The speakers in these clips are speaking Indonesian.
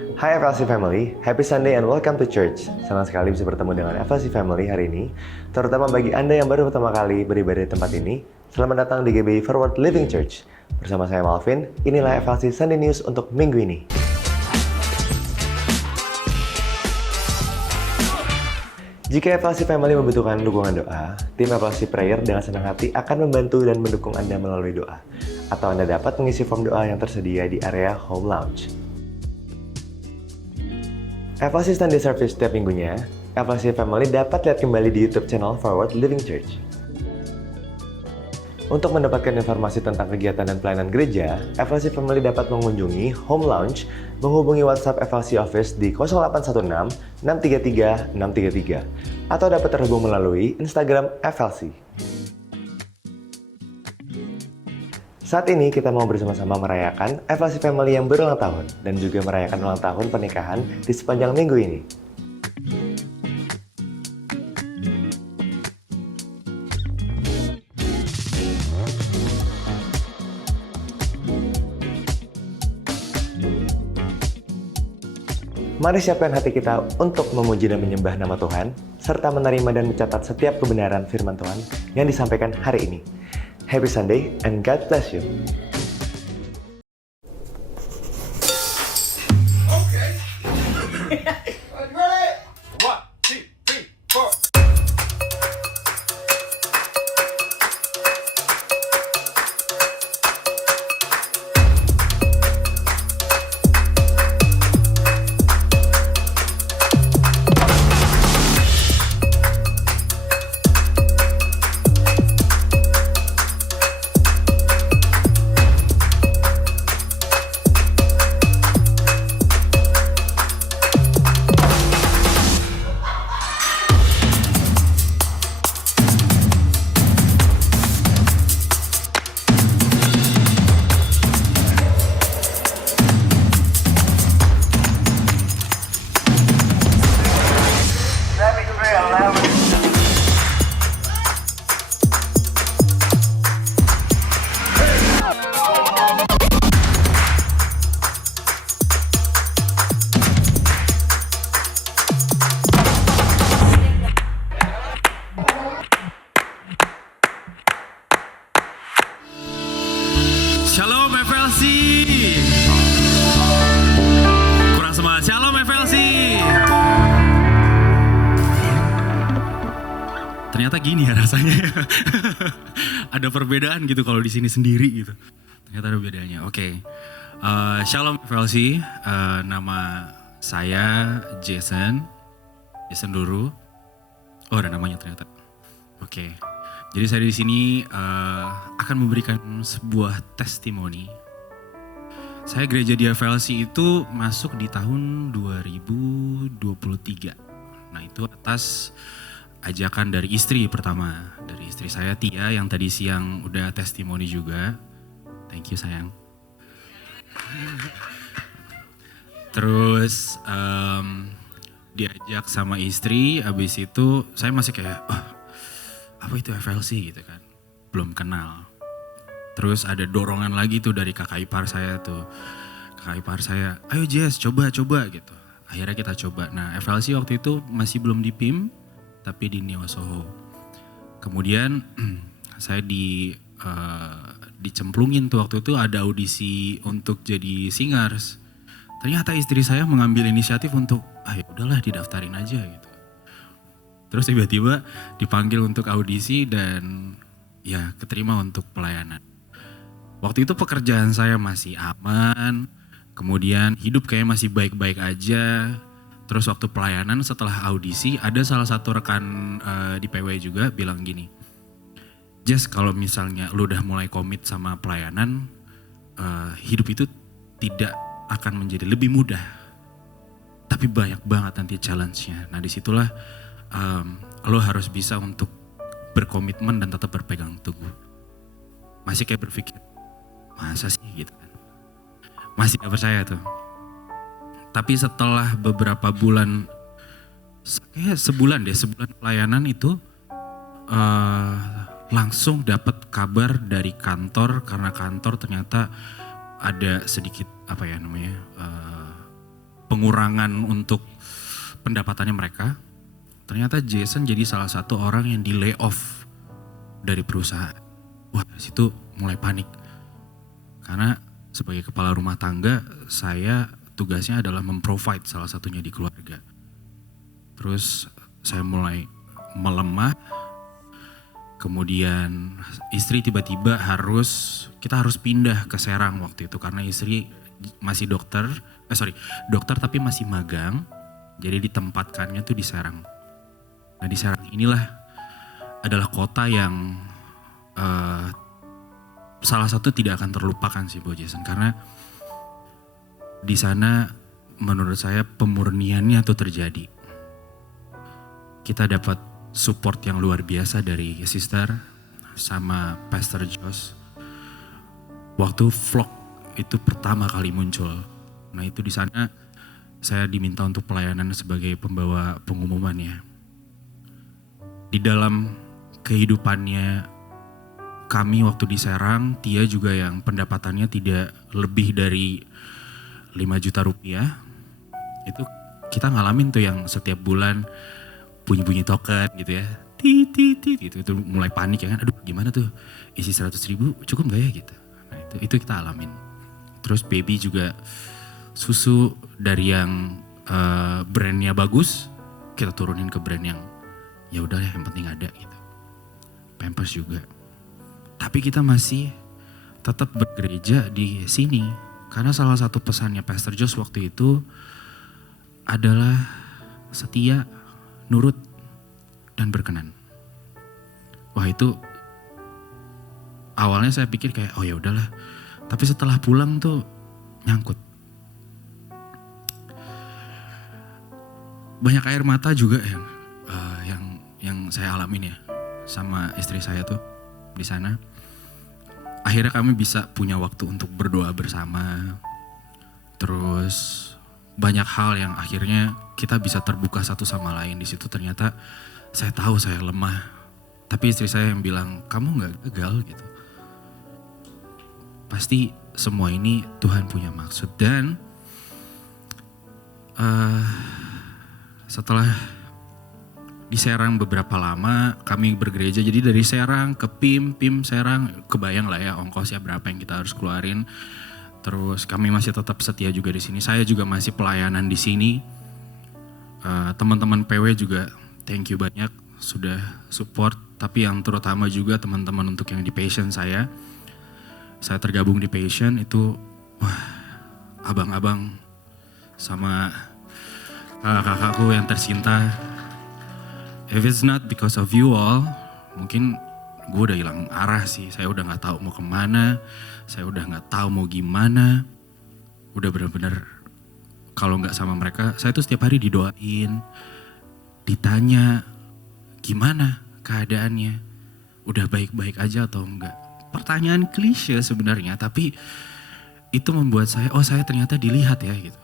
Hai FLC Family, happy Sunday and welcome to church. Senang sekali bisa bertemu dengan FLC Family hari ini, terutama bagi Anda yang baru pertama kali beribadah di tempat ini. Selamat datang di GBI Forward Living Church. Bersama saya Malvin, inilah FLC Sunday News untuk minggu ini. Jika FLC Family membutuhkan dukungan doa, tim FLC Prayer dengan senang hati akan membantu dan mendukung Anda melalui doa. Atau Anda dapat mengisi form doa yang tersedia di area Home Lounge. FLC Sunday Service setiap minggunya, FLC Family dapat lihat kembali di YouTube channel Forward Living Church. Untuk mendapatkan informasi tentang kegiatan dan pelayanan gereja, FLC Family dapat mengunjungi Home Lounge, menghubungi WhatsApp FLC Office di 0816 633 633, atau dapat terhubung melalui Instagram FLC. Saat ini kita mau bersama-sama merayakan FLC Family yang berulang tahun dan juga merayakan ulang tahun pernikahan di sepanjang minggu ini. Mari siapkan hati kita untuk memuji dan menyembah nama Tuhan, serta menerima dan mencatat setiap kebenaran firman Tuhan yang disampaikan hari ini. Happy Sunday and God bless you. Okay. Ready? 1, 2, 3, 4. Shalom FLC. Kurang semangat. Shalom FLC. Ternyata gini ya rasanya. Ada perbedaan gitu kalau di sini sendiri gitu. Ternyata ada bedanya. Oke. Shalom FLC. Nama saya Jason Duru. Oh, ada namanya ternyata. Oke. Jadi saya di sini akan memberikan sebuah testimoni. Saya gereja di FLC itu masuk di tahun 2023. Nah, itu atas ajakan dari istri pertama. Dari istri saya Tia yang tadi siang udah testimoni juga. Thank you sayang. Terus diajak sama istri, abis itu saya masih kayak apa itu FLC gitu kan, belum kenal. Terus ada dorongan lagi tuh dari kakak ipar saya tuh. Kakak ipar saya, ayo Jess coba gitu. Akhirnya kita coba. Nah FLC waktu itu masih belum di PIM, tapi di Neo Soho. Kemudian saya dicemplungin tuh waktu itu ada audisi untuk jadi singers. Ternyata istri saya mengambil inisiatif untuk, ya udahlah didaftarin aja gitu. Terus tiba-tiba dipanggil untuk audisi dan ya keterima untuk pelayanan. Waktu itu pekerjaan saya masih aman, kemudian hidup kayak masih baik-baik aja. Terus waktu pelayanan setelah audisi ada salah satu rekan di PW juga bilang gini, Jess kalau misalnya lu udah mulai komit sama pelayanan, hidup itu tidak akan menjadi lebih mudah. Tapi banyak banget nanti challenge-nya. Nah disitulah lo harus bisa untuk berkomitmen dan tetap berpegang teguh. Masih kayak berpikir, masa sih gitu kan. Masih gak percaya tuh. Tapi setelah beberapa bulan, kayak sebulan pelayanan itu langsung dapat kabar dari kantor. Karena kantor ternyata ada sedikit pengurangan untuk pendapatannya mereka. Ternyata Jason jadi salah satu orang yang di layoff dari perusahaan. Wah, di situ mulai panik. Karena sebagai kepala rumah tangga, saya tugasnya adalah memprovide salah satunya di keluarga. Terus saya mulai melemah. Kemudian istri tiba-tiba kita harus pindah ke Serang waktu itu karena istri masih dokter tapi masih magang. Jadi ditempatkannya tuh di Serang. Nah di Serang inilah adalah kota yang salah satu tidak akan terlupakan sih buat Jason. Karena di sana menurut saya pemurniannya tuh terjadi. Kita dapat support yang luar biasa dari sister sama Pastor Josh. Waktu vlog itu pertama kali muncul. Nah itu di sana saya diminta untuk pelayanan sebagai pembawa pengumuman ya. Di dalam kehidupannya kami waktu di Serang, Tia juga yang pendapatannya tidak lebih dari 5 juta rupiah. Itu kita ngalamin tuh yang setiap bulan bunyi-bunyi token gitu ya. Tit gitu. Itu mulai panik ya kan. Aduh gimana tuh isi 100.000 cukup gak ya gitu. Nah itu kita alamin. Terus baby juga susu dari yang brandnya bagus kita turunin ke brand yang ya udah yang penting ada gitu. Pampers juga. Tapi kita masih tetap bergereja di sini. Karena salah satu pesannya Pastor Josh waktu itu adalah setia, nurut, dan berkenan. Wah itu awalnya saya pikir kayak oh ya udahlah. Tapi setelah pulang tuh nyangkut. Banyak air mata juga yang saya alamin ya sama istri saya tuh di sana. Akhirnya kami bisa punya waktu untuk berdoa bersama. Terus banyak hal yang akhirnya kita bisa terbuka satu sama lain. Di situ ternyata saya tahu saya lemah. Tapi istri saya yang bilang, kamu gak gagal gitu. Pasti semua ini Tuhan punya maksud. Dan setelah di Serang beberapa lama kami bergereja. Jadi dari Serang ke PIM Serang, kebayang lah ya ongkosnya berapa yang kita harus keluarin. Terus kami masih tetap setia juga di sini. Saya juga masih pelayanan di sini. Teman-teman PW juga thank you banyak sudah support. Tapi yang terutama juga teman-teman untuk yang di Passion saya tergabung di Passion itu wah abang-abang sama kakak-kakakku yang tercinta. If it's not because of you all, mungkin gue udah hilang arah sih. Saya udah gak tahu mau kemana, saya udah gak tahu mau gimana. Udah bener-bener kalau gak sama mereka, saya tuh setiap hari didoain, ditanya gimana keadaannya, udah baik-baik aja atau enggak. Pertanyaan klise sebenarnya, tapi itu membuat saya, oh saya ternyata dilihat ya gitu.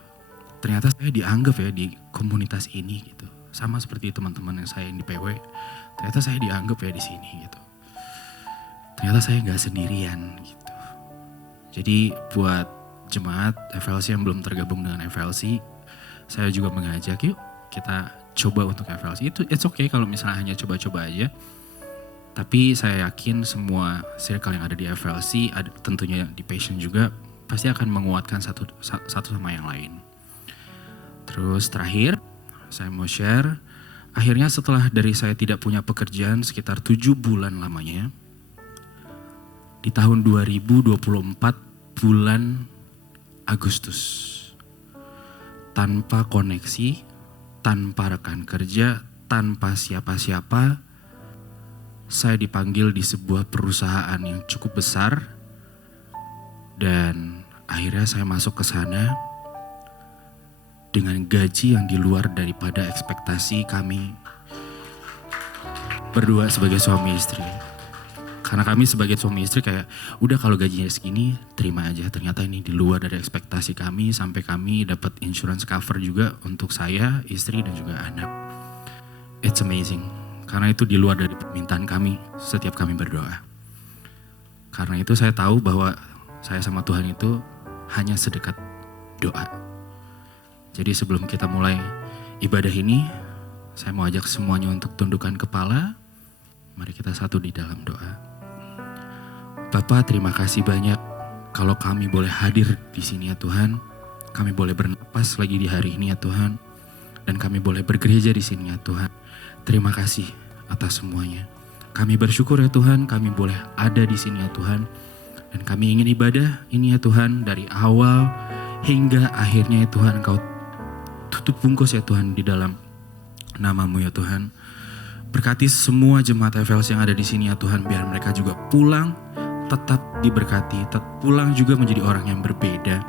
Ternyata saya dianggap ya di komunitas ini gitu. Sama seperti teman-teman yang saya yang di PW, ternyata saya dianggap ya di sini gitu. Ternyata saya gak sendirian gitu. Jadi buat jemaat FLC yang belum tergabung dengan FLC, saya juga mengajak yuk kita coba untuk FLC. It's okay kalau misalnya hanya coba-coba aja. Tapi saya yakin semua circle yang ada di FLC, ada tentunya di Passion juga, pasti akan menguatkan satu sama yang lain. Terus terakhir, saya mau share, akhirnya setelah dari saya tidak punya pekerjaan sekitar 7 bulan lamanya, di tahun 2024 bulan Agustus, tanpa koneksi, tanpa rekan kerja, tanpa siapa-siapa, saya dipanggil di sebuah perusahaan yang cukup besar dan akhirnya saya masuk ke sana dengan gaji yang di luar daripada ekspektasi kami berdua sebagai suami istri. Karena kami sebagai suami istri kayak udah kalau gajinya segini terima aja. Ternyata ini di luar dari ekspektasi kami sampai kami dapat insurance cover juga untuk saya, istri dan juga anak. It's amazing. Karena itu di luar dari permintaan kami setiap kami berdoa. Karena itu saya tahu bahwa saya sama Tuhan itu hanya sedekat doa. Jadi sebelum kita mulai ibadah ini, saya mau ajak semuanya untuk tundukkan kepala. Mari kita satu di dalam doa. Bapa, terima kasih banyak kalau kami boleh hadir di sini ya Tuhan. Kami boleh bernapas lagi di hari ini ya Tuhan. Dan kami boleh bergereja di sini ya Tuhan. Terima kasih atas semuanya. Kami bersyukur ya Tuhan, kami boleh ada di sini ya Tuhan. Dan kami ingin ibadah ini ya Tuhan, dari awal hingga akhirnya ya Tuhan, Engkau tutup bungkus ya Tuhan di dalam nama-Mu ya Tuhan. Berkati semua jemaat FLC yang ada di sini ya Tuhan, biar mereka juga pulang tetap diberkati, tetap pulang juga menjadi orang yang berbeda.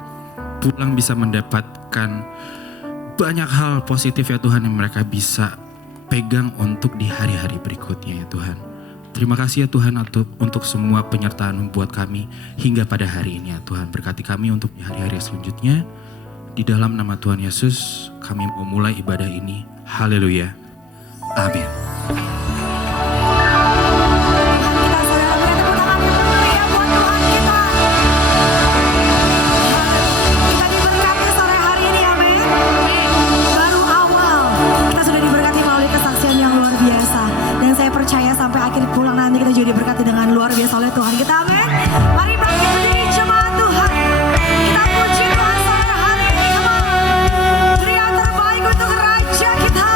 Pulang bisa mendapatkan banyak hal positif ya Tuhan yang mereka bisa pegang untuk di hari-hari berikutnya ya Tuhan. Terima kasih ya Tuhan untuk semua penyertaan buat kami hingga pada hari ini ya Tuhan. Berkati kami untuk di hari-hari selanjutnya. Di dalam nama Tuhan Yesus kami mau mulai ibadah ini. Haleluya. Amin. Kita saudara beri tepuk tangan yang meriah buat Tuhan kita. Kita diberkati sore hari ini, amin. Baru awal kita sudah diberkati melalui kesaksian yang luar biasa. Dan saya percaya sampai akhir pulang nanti kita juga diberkati dengan luar biasa oleh Tuhan kita, amin. Mari bangkit berdiri jemaat Tuhan. Kita puji Tuhan sore hari ini, come on. Beri yang terbaik untuk Raja kita.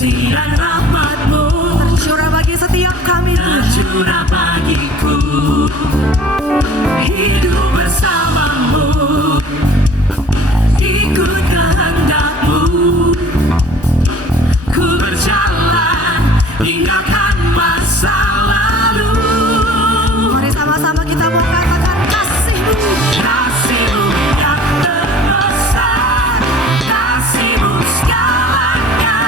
kasih dan rahmat-Mu tercurah bagi setiap kami, tercurah bagiku. Hidup bersamamu, ikut kehendak-Mu. Ku berjalan tinggalkan masa lalu. Mari sama-sama kita mau katakan kasih-Mu, kasih-Mu yang terbesar, kasih-Mu segalanya.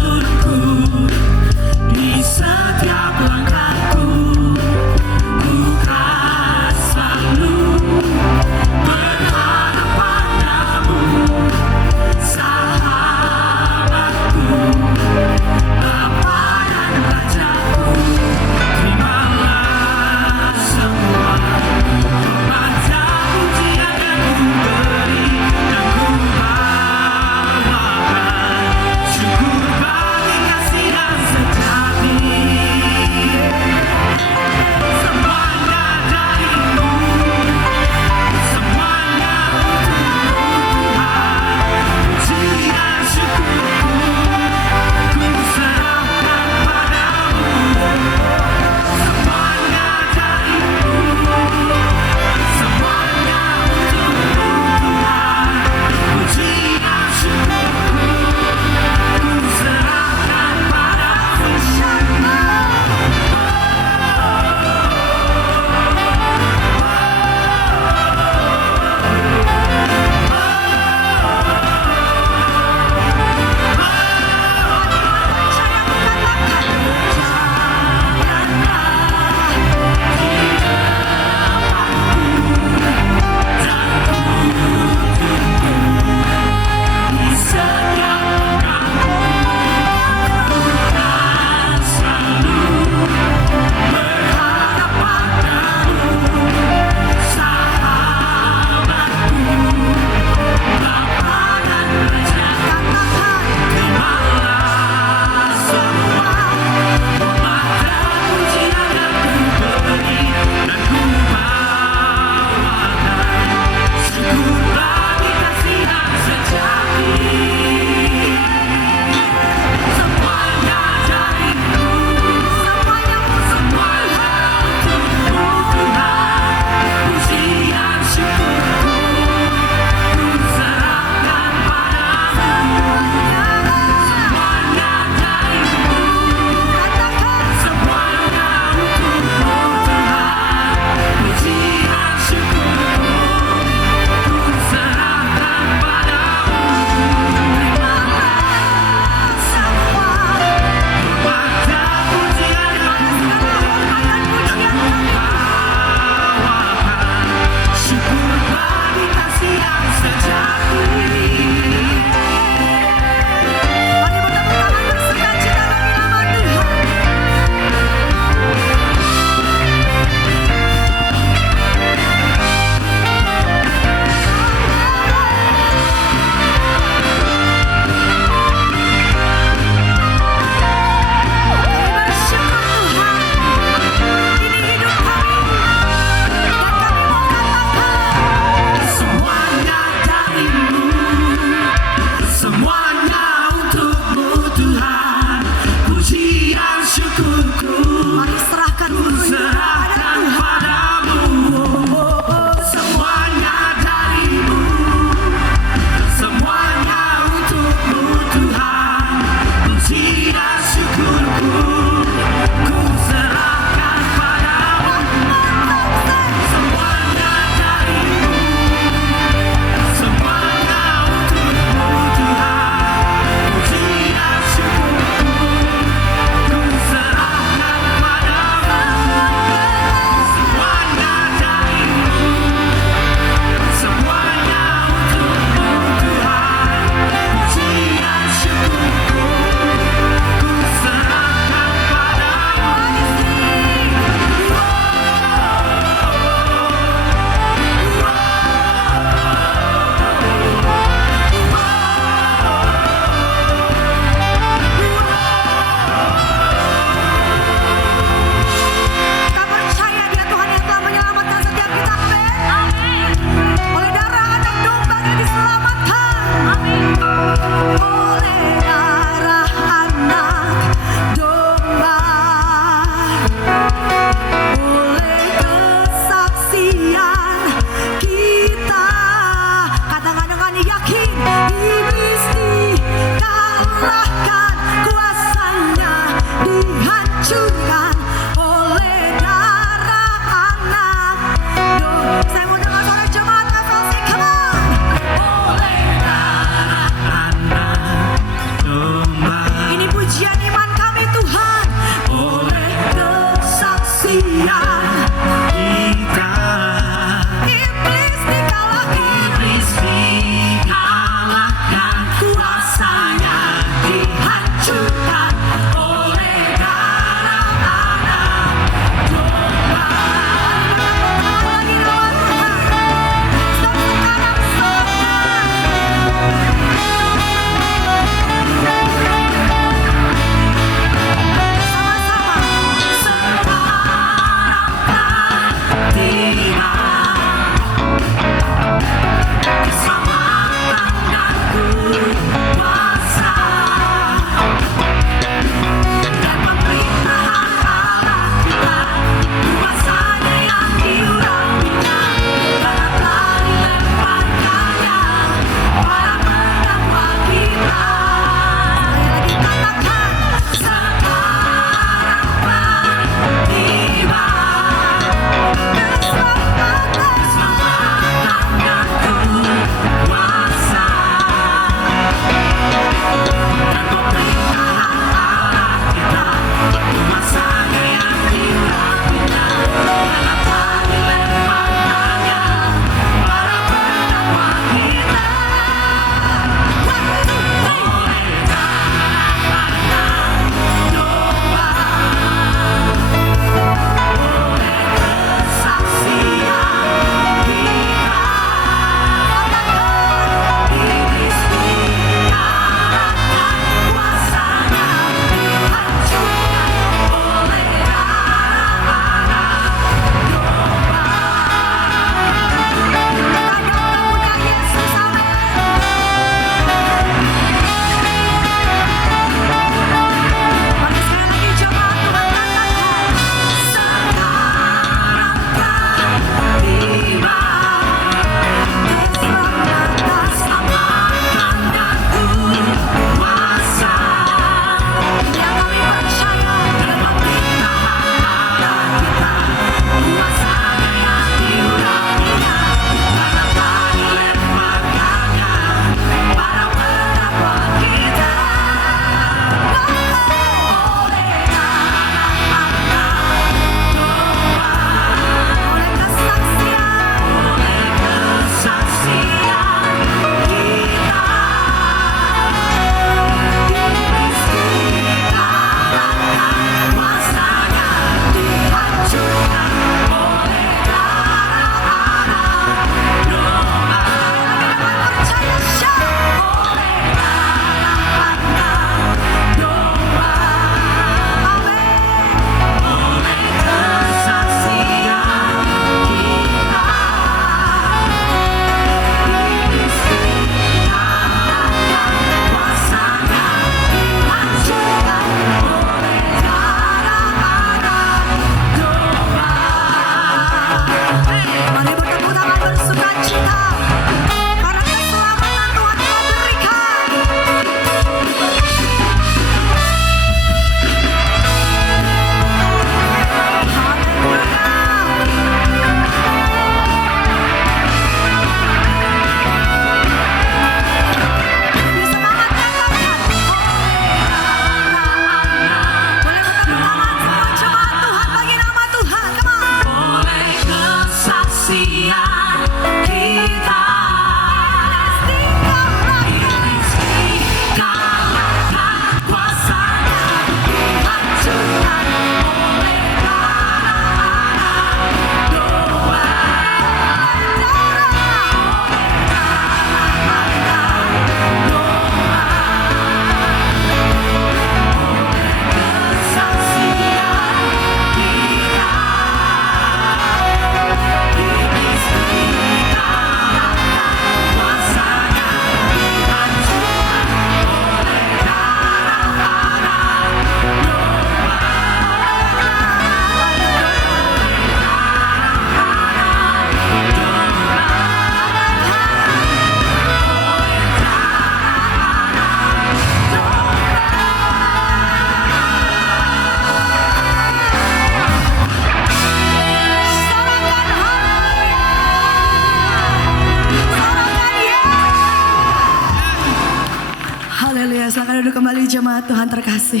Haleluya, silakan duduk kembali jemaat Tuhan terkasih.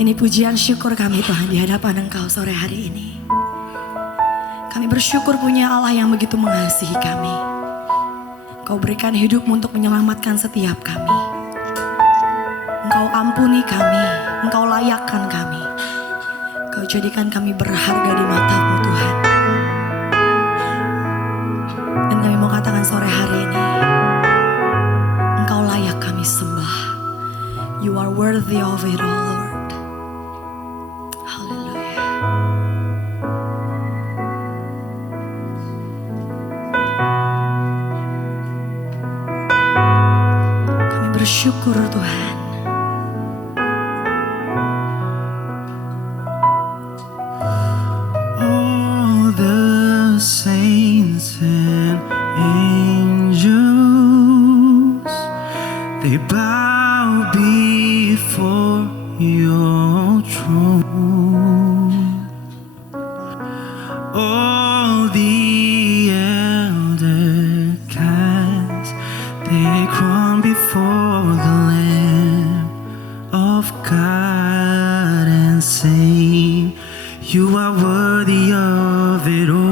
Ini pujian syukur kami Tuhan di hadapan Engkau sore hari ini. Kami bersyukur punya Allah yang begitu mengasihi kami. Engkau berikan hidupmu untuk menyelamatkan setiap kami. Engkau ampuni kami, Engkau layakkan kami. Engkau jadikan kami berharga di mata-Mu Tuhan. Dan kami mau katakan sore hari ini, Engkau layak kami sembah. You are worthy of it all, Lord. Haleluya. Kami bersyukur Tuhan. All the saints and angels, they bow before your throne. All the elder cast their crown before the Lamb of God and sing, you are worthy of it all.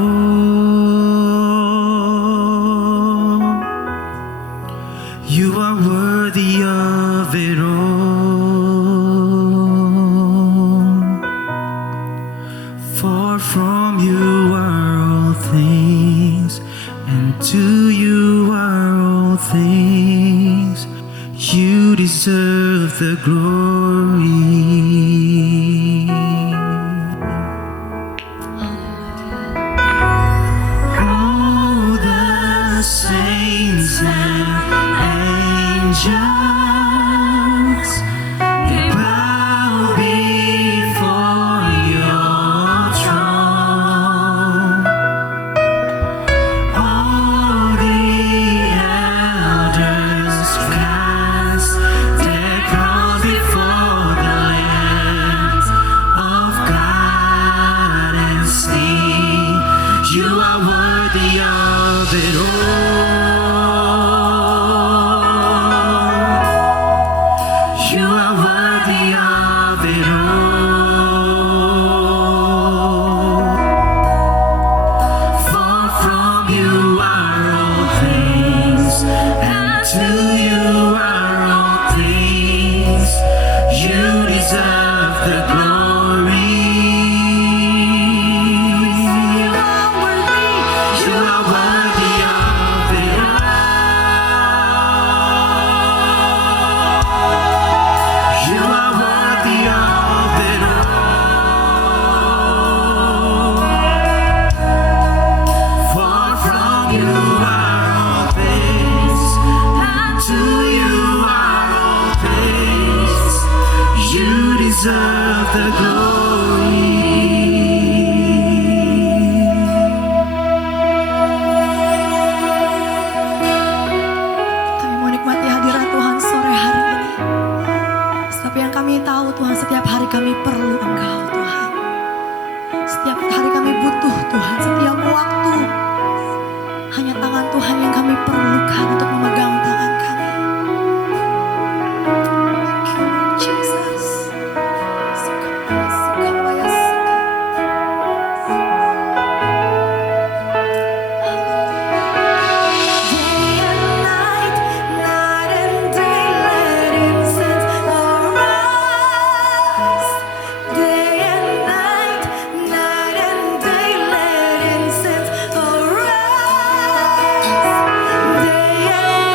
You are worthy of it all. For from you are all things, and to you are all things. You deserve the glory. All the saints and angels, they bow before your throne. All the elders cast their crowns before the Lamb of God and sing, you are worthy of it all. You are worthy of it all. For from you are all things, and to you are all things. You deserve the glory. You are worthy. You are worthy of it all. You are worthy of it all. For from you are all things, and to you are all things. You deserve the glory. Kami mau nikmati hadirat Tuhan sore hari ini. Setiap yang kami tahu Tuhan, setiap hari kami perlu Engkau Tuhan. Setiap hari kami butuh Tuhan, setiap waktu. Hanya tangan Tuhan yang kami perlukan untuk memegang tangan kami. Thank you, Lord Jesus. Day and night, night and day, let incense arise. Day and night, night and day, let incense arise. Day and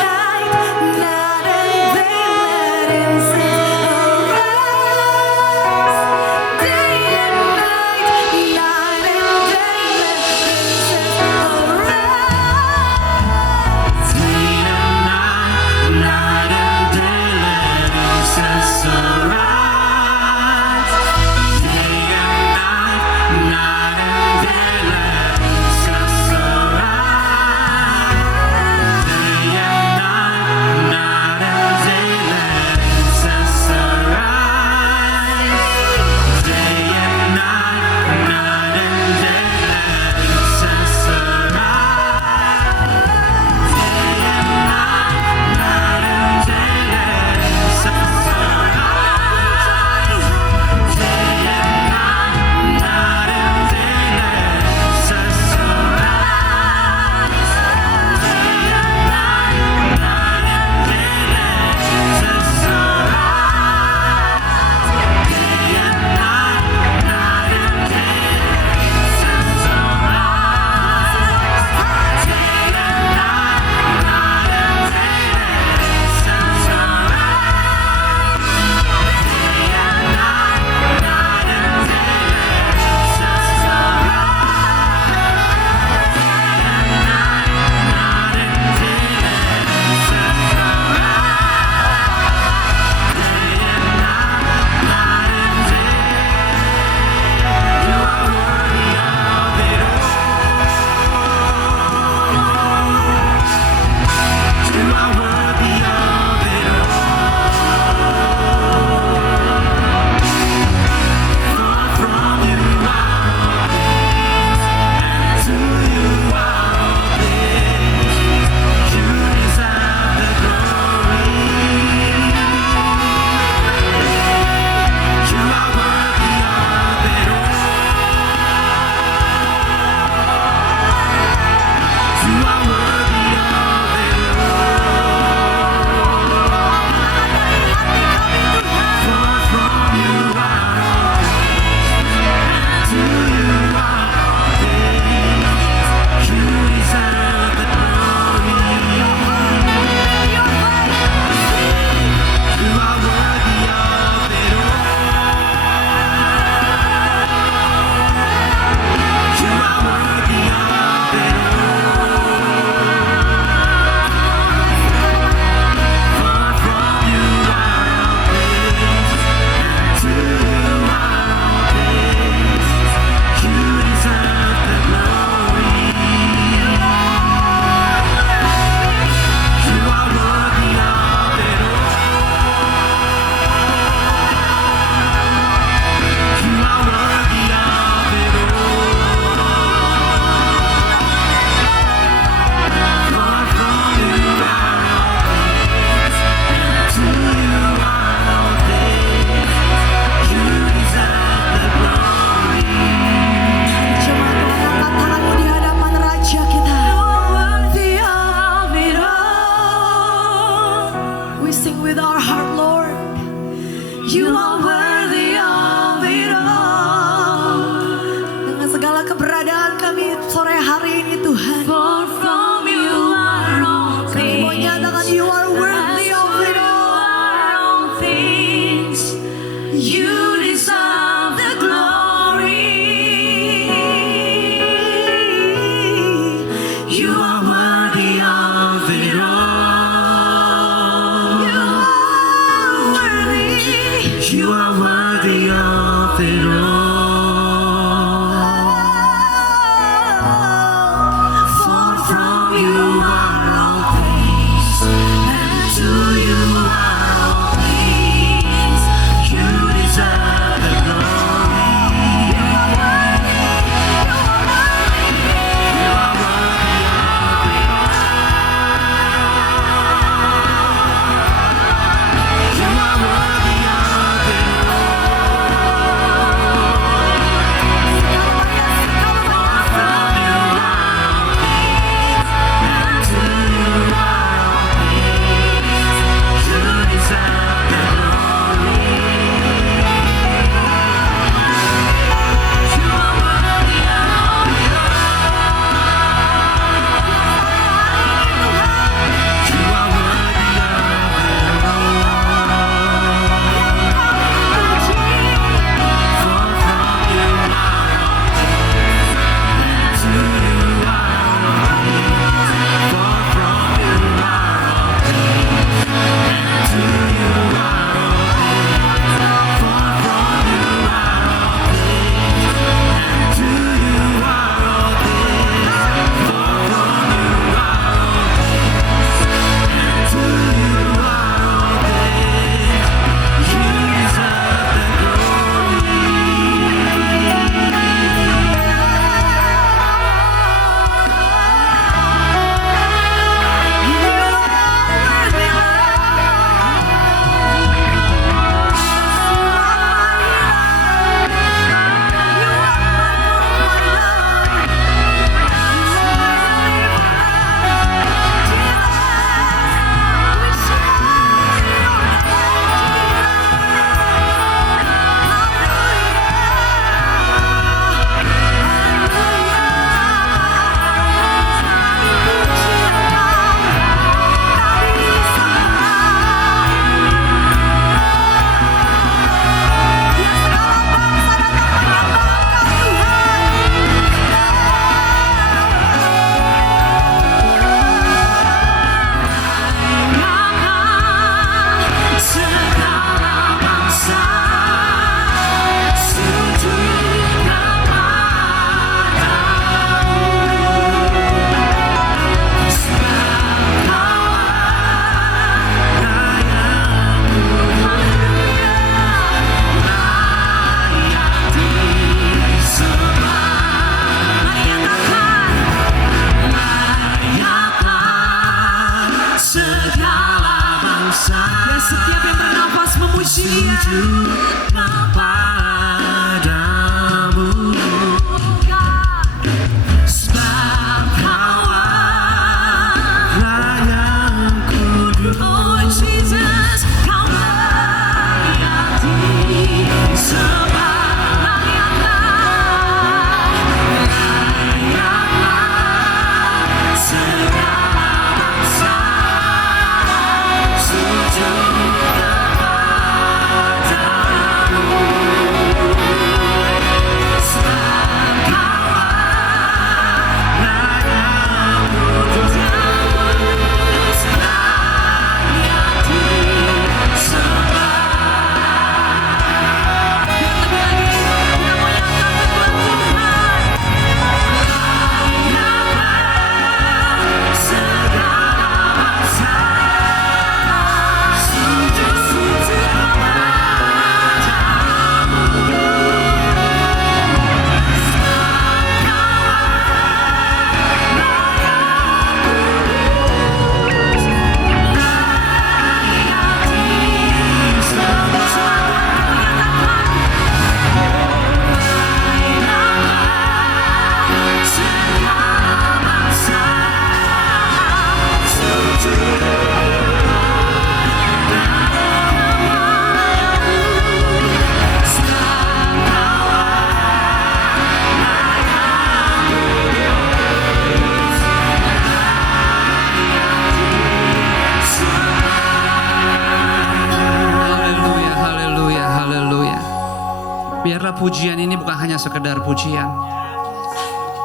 Biarlah pujian ini bukan hanya sekedar pujian.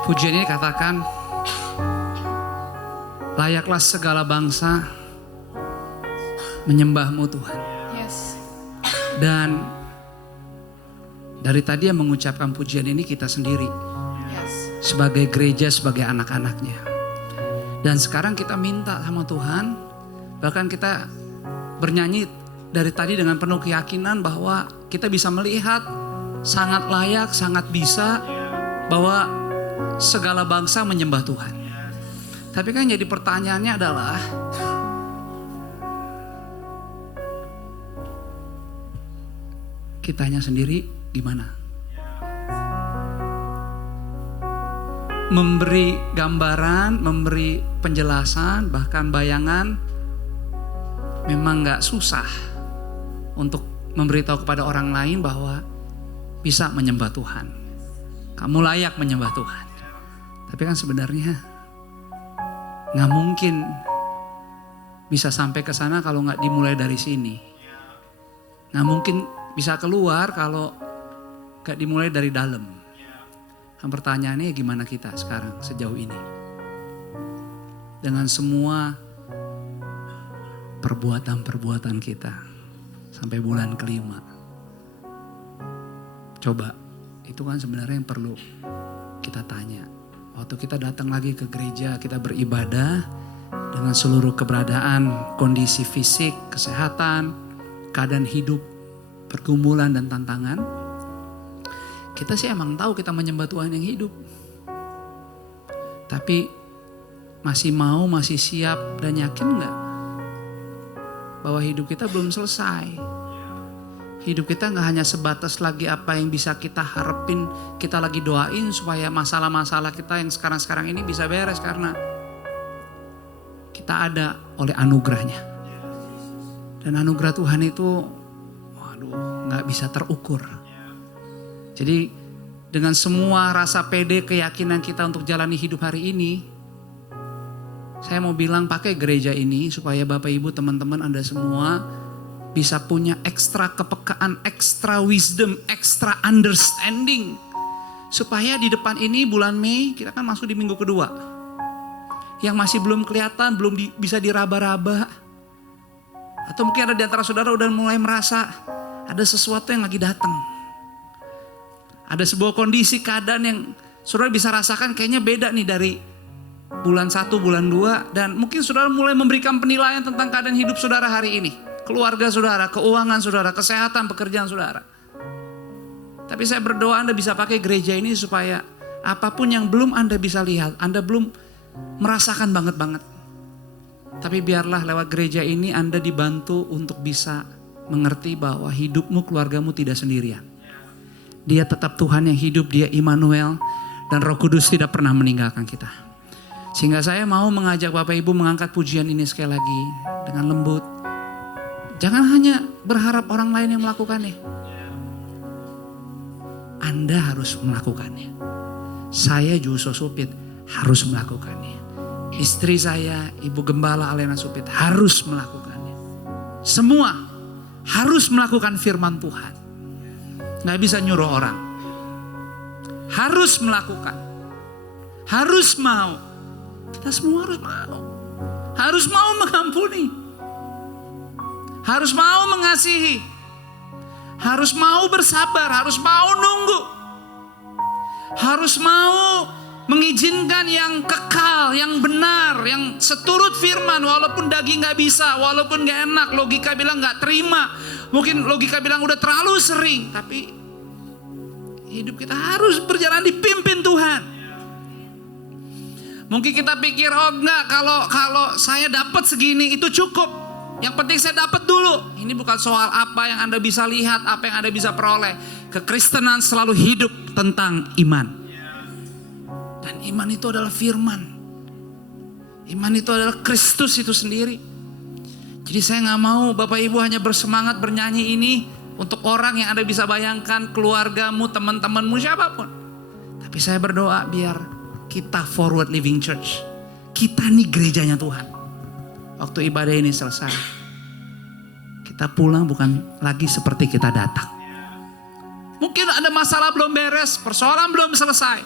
Pujian ini katakan, layaklah segala bangsa menyembahmu Tuhan. Yes. Dan dari tadi yang mengucapkan pujian ini kita sendiri. Yes. Sebagai gereja, sebagai anak-anaknya. Dan sekarang kita minta sama Tuhan, Bahkan kita bernyanyi dari tadi dengan penuh keyakinan bahwa kita bisa melihat sangat layak, sangat bisa bahwa segala bangsa menyembah Tuhan. Tapi kan jadi pertanyaannya adalah kitanya sendiri gimana? Memberi gambaran, memberi penjelasan, bahkan bayangan memang gak susah untuk memberitahu kepada orang lain bahwa bisa menyembah Tuhan. Kamu layak menyembah Tuhan. Tapi kan sebenarnya gak mungkin bisa sampai ke sana kalau gak dimulai dari sini. Gak mungkin bisa keluar kalau gak dimulai dari dalam. Pertanyaannya gimana kita sekarang sejauh ini? Dengan semua perbuatan-perbuatan kita sampai bulan kelima. Coba, itu kan sebenarnya yang perlu kita tanya. Waktu kita datang lagi ke gereja, kita beribadah dengan seluruh keberadaan, kondisi fisik, kesehatan, keadaan hidup, pergumulan dan tantangan. Kita sih emang tahu kita menyembah Tuhan yang hidup. Tapi masih mau, masih siap dan yakin gak? Bahwa hidup kita belum selesai. Hidup kita gak hanya sebatas lagi apa yang bisa kita harapin, kita lagi doain supaya masalah-masalah kita yang sekarang-sekarang ini bisa beres karena kita ada oleh anugerahnya. Dan anugerah Tuhan itu, waduh, gak bisa terukur. Jadi dengan semua rasa pede keyakinan kita untuk jalani hidup hari ini, saya mau bilang pakai gereja ini supaya Bapak Ibu teman-teman Anda semua bisa punya ekstra kepekaan, ekstra wisdom, ekstra understanding. Supaya di depan ini bulan Mei kita kan masuk di minggu kedua. Yang masih belum kelihatan, belum bisa diraba-raba. Atau mungkin ada di antara saudara udah mulai merasa ada sesuatu yang lagi datang. Ada sebuah kondisi keadaan yang saudara bisa rasakan kayaknya beda nih dari bulan 1, bulan 2. Dan mungkin saudara mulai memberikan penilaian tentang keadaan hidup saudara hari ini. Keluarga saudara, keuangan saudara, kesehatan, pekerjaan saudara. Tapi saya berdoa Anda bisa pakai gereja ini supaya apapun yang belum Anda bisa lihat, Anda belum merasakan banget-banget. Tapi biarlah lewat gereja ini Anda dibantu untuk bisa mengerti bahwa hidupmu, keluargamu tidak sendirian. Dia tetap Tuhan yang hidup, dia Immanuel, dan Roh Kudus tidak pernah meninggalkan kita. Sehingga saya mau mengajak Bapak Ibu mengangkat pujian ini sekali lagi dengan lembut. Jangan hanya berharap orang lain yang melakukannya. Anda harus melakukannya. Saya Juso Supit harus melakukannya. Istri saya, Ibu Gembala Alena Supit harus melakukannya. Semua harus melakukan firman Tuhan. Gak bisa nyuruh orang. Harus melakukan. Harus mau. Kita semua harus mau. Harus mau mengampuni. Harus mau mengasihi. Harus mau bersabar. Harus mau nunggu. Harus mau mengizinkan yang kekal, yang benar, yang seturut firman. Walaupun daging gak bisa, walaupun gak enak, logika bilang gak terima. Mungkin logika bilang udah terlalu sering. Tapi hidup kita harus berjalan dipimpin Tuhan. Mungkin kita pikir, oh enggak, kalau saya dapat segini itu cukup. Yang penting saya dapat dulu. Ini bukan soal apa yang Anda bisa lihat, apa yang Anda bisa peroleh. Kekristenan selalu hidup tentang iman. Dan iman itu adalah firman. Iman itu adalah Kristus itu sendiri. Jadi saya gak mau Bapak Ibu hanya bersemangat bernyanyi ini untuk orang yang Anda bisa bayangkan, keluargamu, teman-temanmu, siapapun. Tapi saya berdoa biar kita Forward Living Church. Kita nih gerejanya Tuhan. Waktu ibadah ini selesai, kita pulang bukan lagi seperti kita datang. Mungkin ada masalah belum beres, persoalan belum selesai.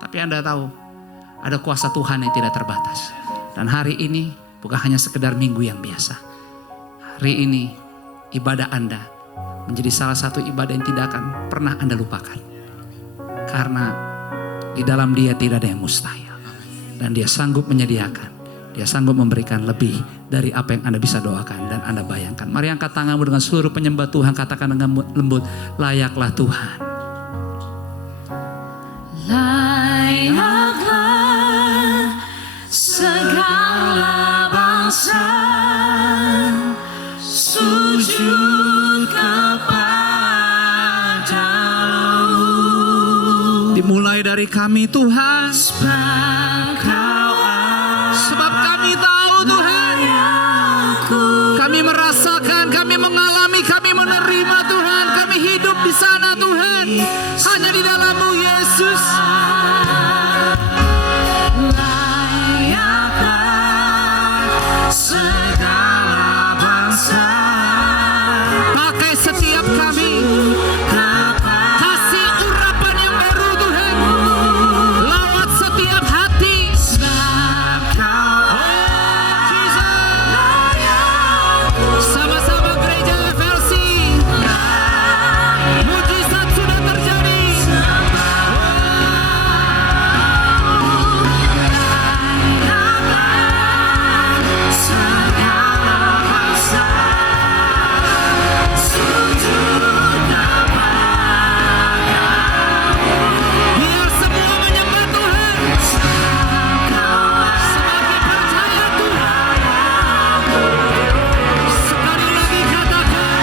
Tapi Anda tahu, ada kuasa Tuhan yang tidak terbatas. Dan hari ini bukan hanya sekedar minggu yang biasa. Hari ini ibadah Anda menjadi salah satu ibadah yang tidak akan pernah Anda lupakan. Karena di dalam Dia tidak ada yang mustahil. Dan Dia sanggup menyediakan Dia sanggup memberikan lebih dari apa yang Anda bisa doakan dan Anda bayangkan. Mari angkat tanganmu dengan seluruh penyembah Tuhan. Katakan dengan lembut, layaklah Tuhan. Layaklah segala bangsa sujud kepadamu. Dimulai dari kami Tuhan. Sebab kami tahu Tuhan. Kami merasakan, kami mengalami, kami menerima Tuhan. Kami hidup di sana Tuhan. Hanya di dalam-Mu Yesus. Segala bangsa Pakai setiap kami. Kasih urapan yang baru Tuhan. Lawat setiap hati. Oh Jesus. Sama-sama gereja FLC. Mujizat sudah terjadi. Biar semua menyembah Tuhan. Semakin percaya Tuhan. Sekali lagi katakan.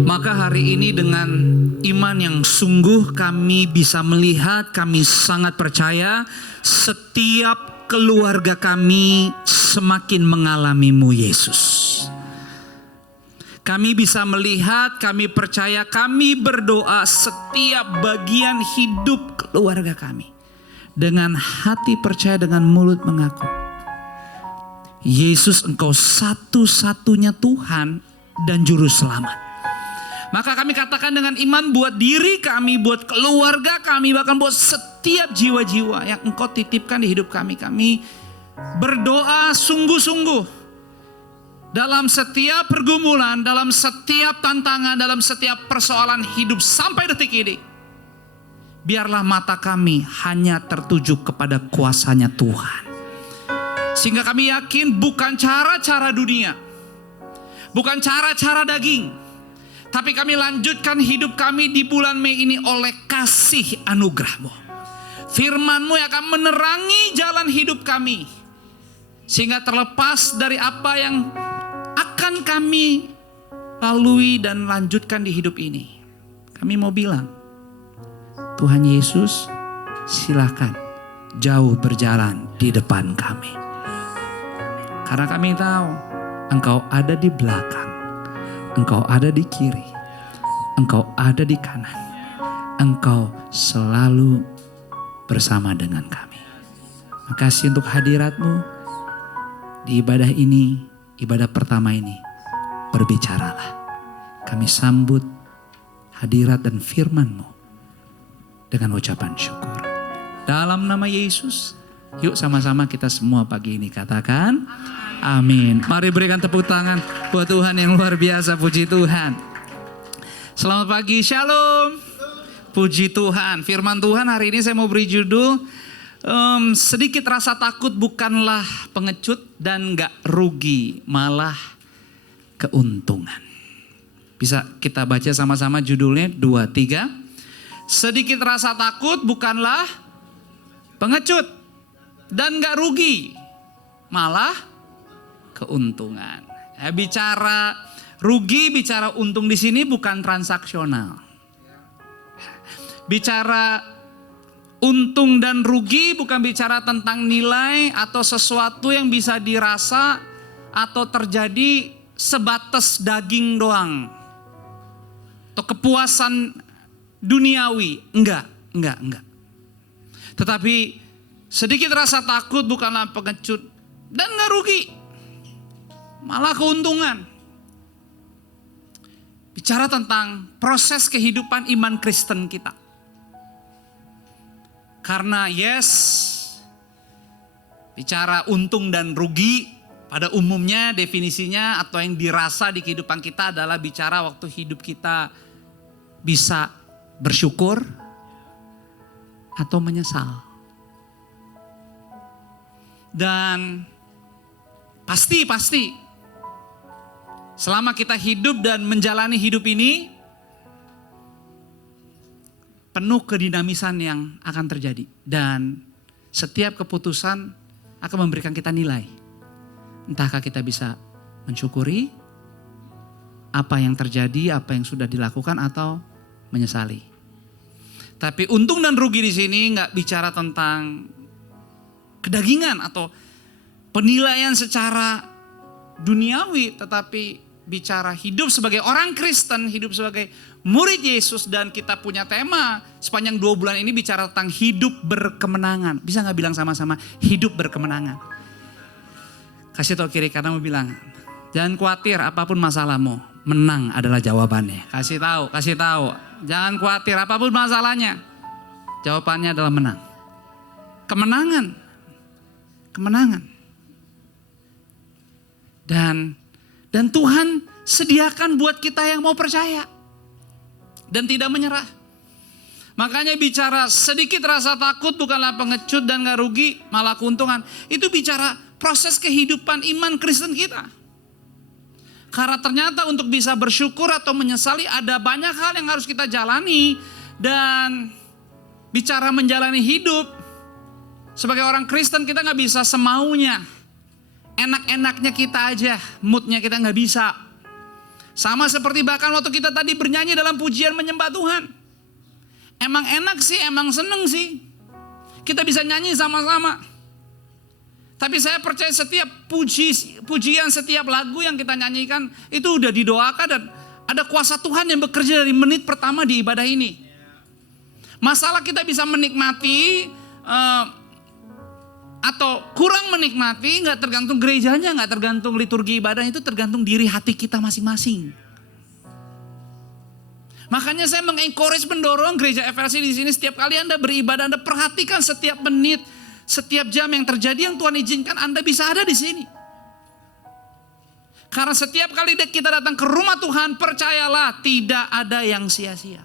Maka hari ini dengan iman yang sungguh kami bisa melihat, kami sangat percaya setiap keluarga kami semakin mengalami-Mu Yesus. Kami bisa melihat, kami percaya, kami berdoa setiap bagian hidup keluarga kami. Dengan hati percaya, dengan mulut mengaku. Yesus, Engkau satu-satunya Tuhan dan Juru Selamat. Maka kami katakan dengan iman buat diri kami, buat keluarga kami, bahkan buat setiap jiwa-jiwa yang Engkau titipkan di hidup kami. Kami berdoa sungguh-sungguh dalam setiap pergumulan, dalam setiap tantangan, dalam setiap persoalan hidup sampai detik ini. Biarlah mata kami hanya tertuju kepada kuasanya Tuhan. Sehingga kami yakin bukan cara-cara dunia, bukan cara-cara daging, tapi kami lanjutkan hidup kami di bulan Mei ini oleh kasih anugerah-Mu. Firman-Mu yang akan menerangi jalan hidup kami. Sehingga terlepas dari apa yang akan kami lalui dan lanjutkan di hidup ini, kami mau bilang, Tuhan Yesus, silakan jauh berjalan di depan kami. Karena kami tahu Engkau ada di belakang. Engkau ada di kiri, Engkau ada di kanan, Engkau selalu bersama dengan kami. Makasih untuk hadirat-Mu di ibadah ini, ibadah pertama ini. Berbicaralah, kami sambut hadirat dan firman-Mu dengan ucapan syukur. Dalam nama Yesus, yuk sama-sama kita semua pagi ini katakan amin. Mari berikan tepuk tangan buat Tuhan yang luar biasa. Puji Tuhan. Selamat pagi, shalom. Puji Tuhan. Firman Tuhan hari ini saya mau beri judul Sedikit rasa takut bukanlah pengecut dan gak rugi, malah keuntungan. Bisa kita baca sama-sama judulnya 2, 3. Sedikit rasa takut bukanlah pengecut dan gak rugi, malah keuntungan. Bicara rugi, bicara untung di sini bukan transaksional. Bicara untung dan rugi bukan bicara tentang nilai atau sesuatu yang bisa dirasa atau terjadi sebatas daging doang. Atau kepuasan duniawi. Enggak. Tetapi sedikit rasa takut bukanlah pengecut dan gak rugi, malah keuntungan. Bicara tentang proses kehidupan iman Kristen kita. Karena bicara untung dan rugi pada umumnya definisinya atau yang dirasa di kehidupan kita adalah bicara waktu hidup kita bisa bersyukur atau menyesal. Dan pasti selama kita hidup dan menjalani hidup ini penuh kedinamisan yang akan terjadi. Dan setiap keputusan akan memberikan kita nilai. Entahkah kita bisa mensyukuri apa yang terjadi, apa yang sudah dilakukan atau menyesali. Tapi untung dan rugi di sini nggak bicara tentang kedagingan atau penilaian secara duniawi, tetapi bicara hidup sebagai orang Kristen, hidup sebagai murid Yesus, dan kita punya tema sepanjang 2 bulan ini bicara tentang hidup berkemenangan. Bisa gak bilang sama-sama hidup berkemenangan? Kasih tahu kiri kanan, mau bilang, jangan khawatir apapun masalahmu, menang adalah jawabannya. Kasih tahu. Jangan khawatir apapun masalahnya, jawabannya adalah menang. Kemenangan. Dan Tuhan sediakan buat kita yang mau percaya dan tidak menyerah. Makanya bicara sedikit rasa takut bukanlah pengecut dan gak rugi, malah keuntungan. Itu bicara proses kehidupan iman Kristen kita. Karena ternyata untuk bisa bersyukur atau menyesali ada banyak hal yang harus kita jalani. Dan bicara menjalani hidup, sebagai orang Kristen kita gak bisa semaunya. Enak-enaknya kita aja, moodnya kita gak bisa. Sama seperti bahkan waktu kita tadi bernyanyi dalam pujian menyembah Tuhan. Emang enak sih, emang seneng sih. Kita bisa nyanyi sama-sama. Tapi saya percaya setiap pujian, setiap lagu yang kita nyanyikan itu udah didoakan dan ada kuasa Tuhan yang bekerja dari menit pertama di ibadah ini. Masalah kita bisa menikmati atau kurang menikmati nggak tergantung gerejanya, nggak tergantung liturgi ibadah, itu tergantung diri hati kita masing-masing. Makanya saya mengencourage, mendorong gereja FLC di sini setiap kali Anda beribadah, Anda perhatikan setiap menit, setiap jam yang terjadi yang Tuhan izinkan Anda bisa ada di sini. Karena setiap kali kita datang ke rumah Tuhan, percayalah tidak ada yang sia-sia.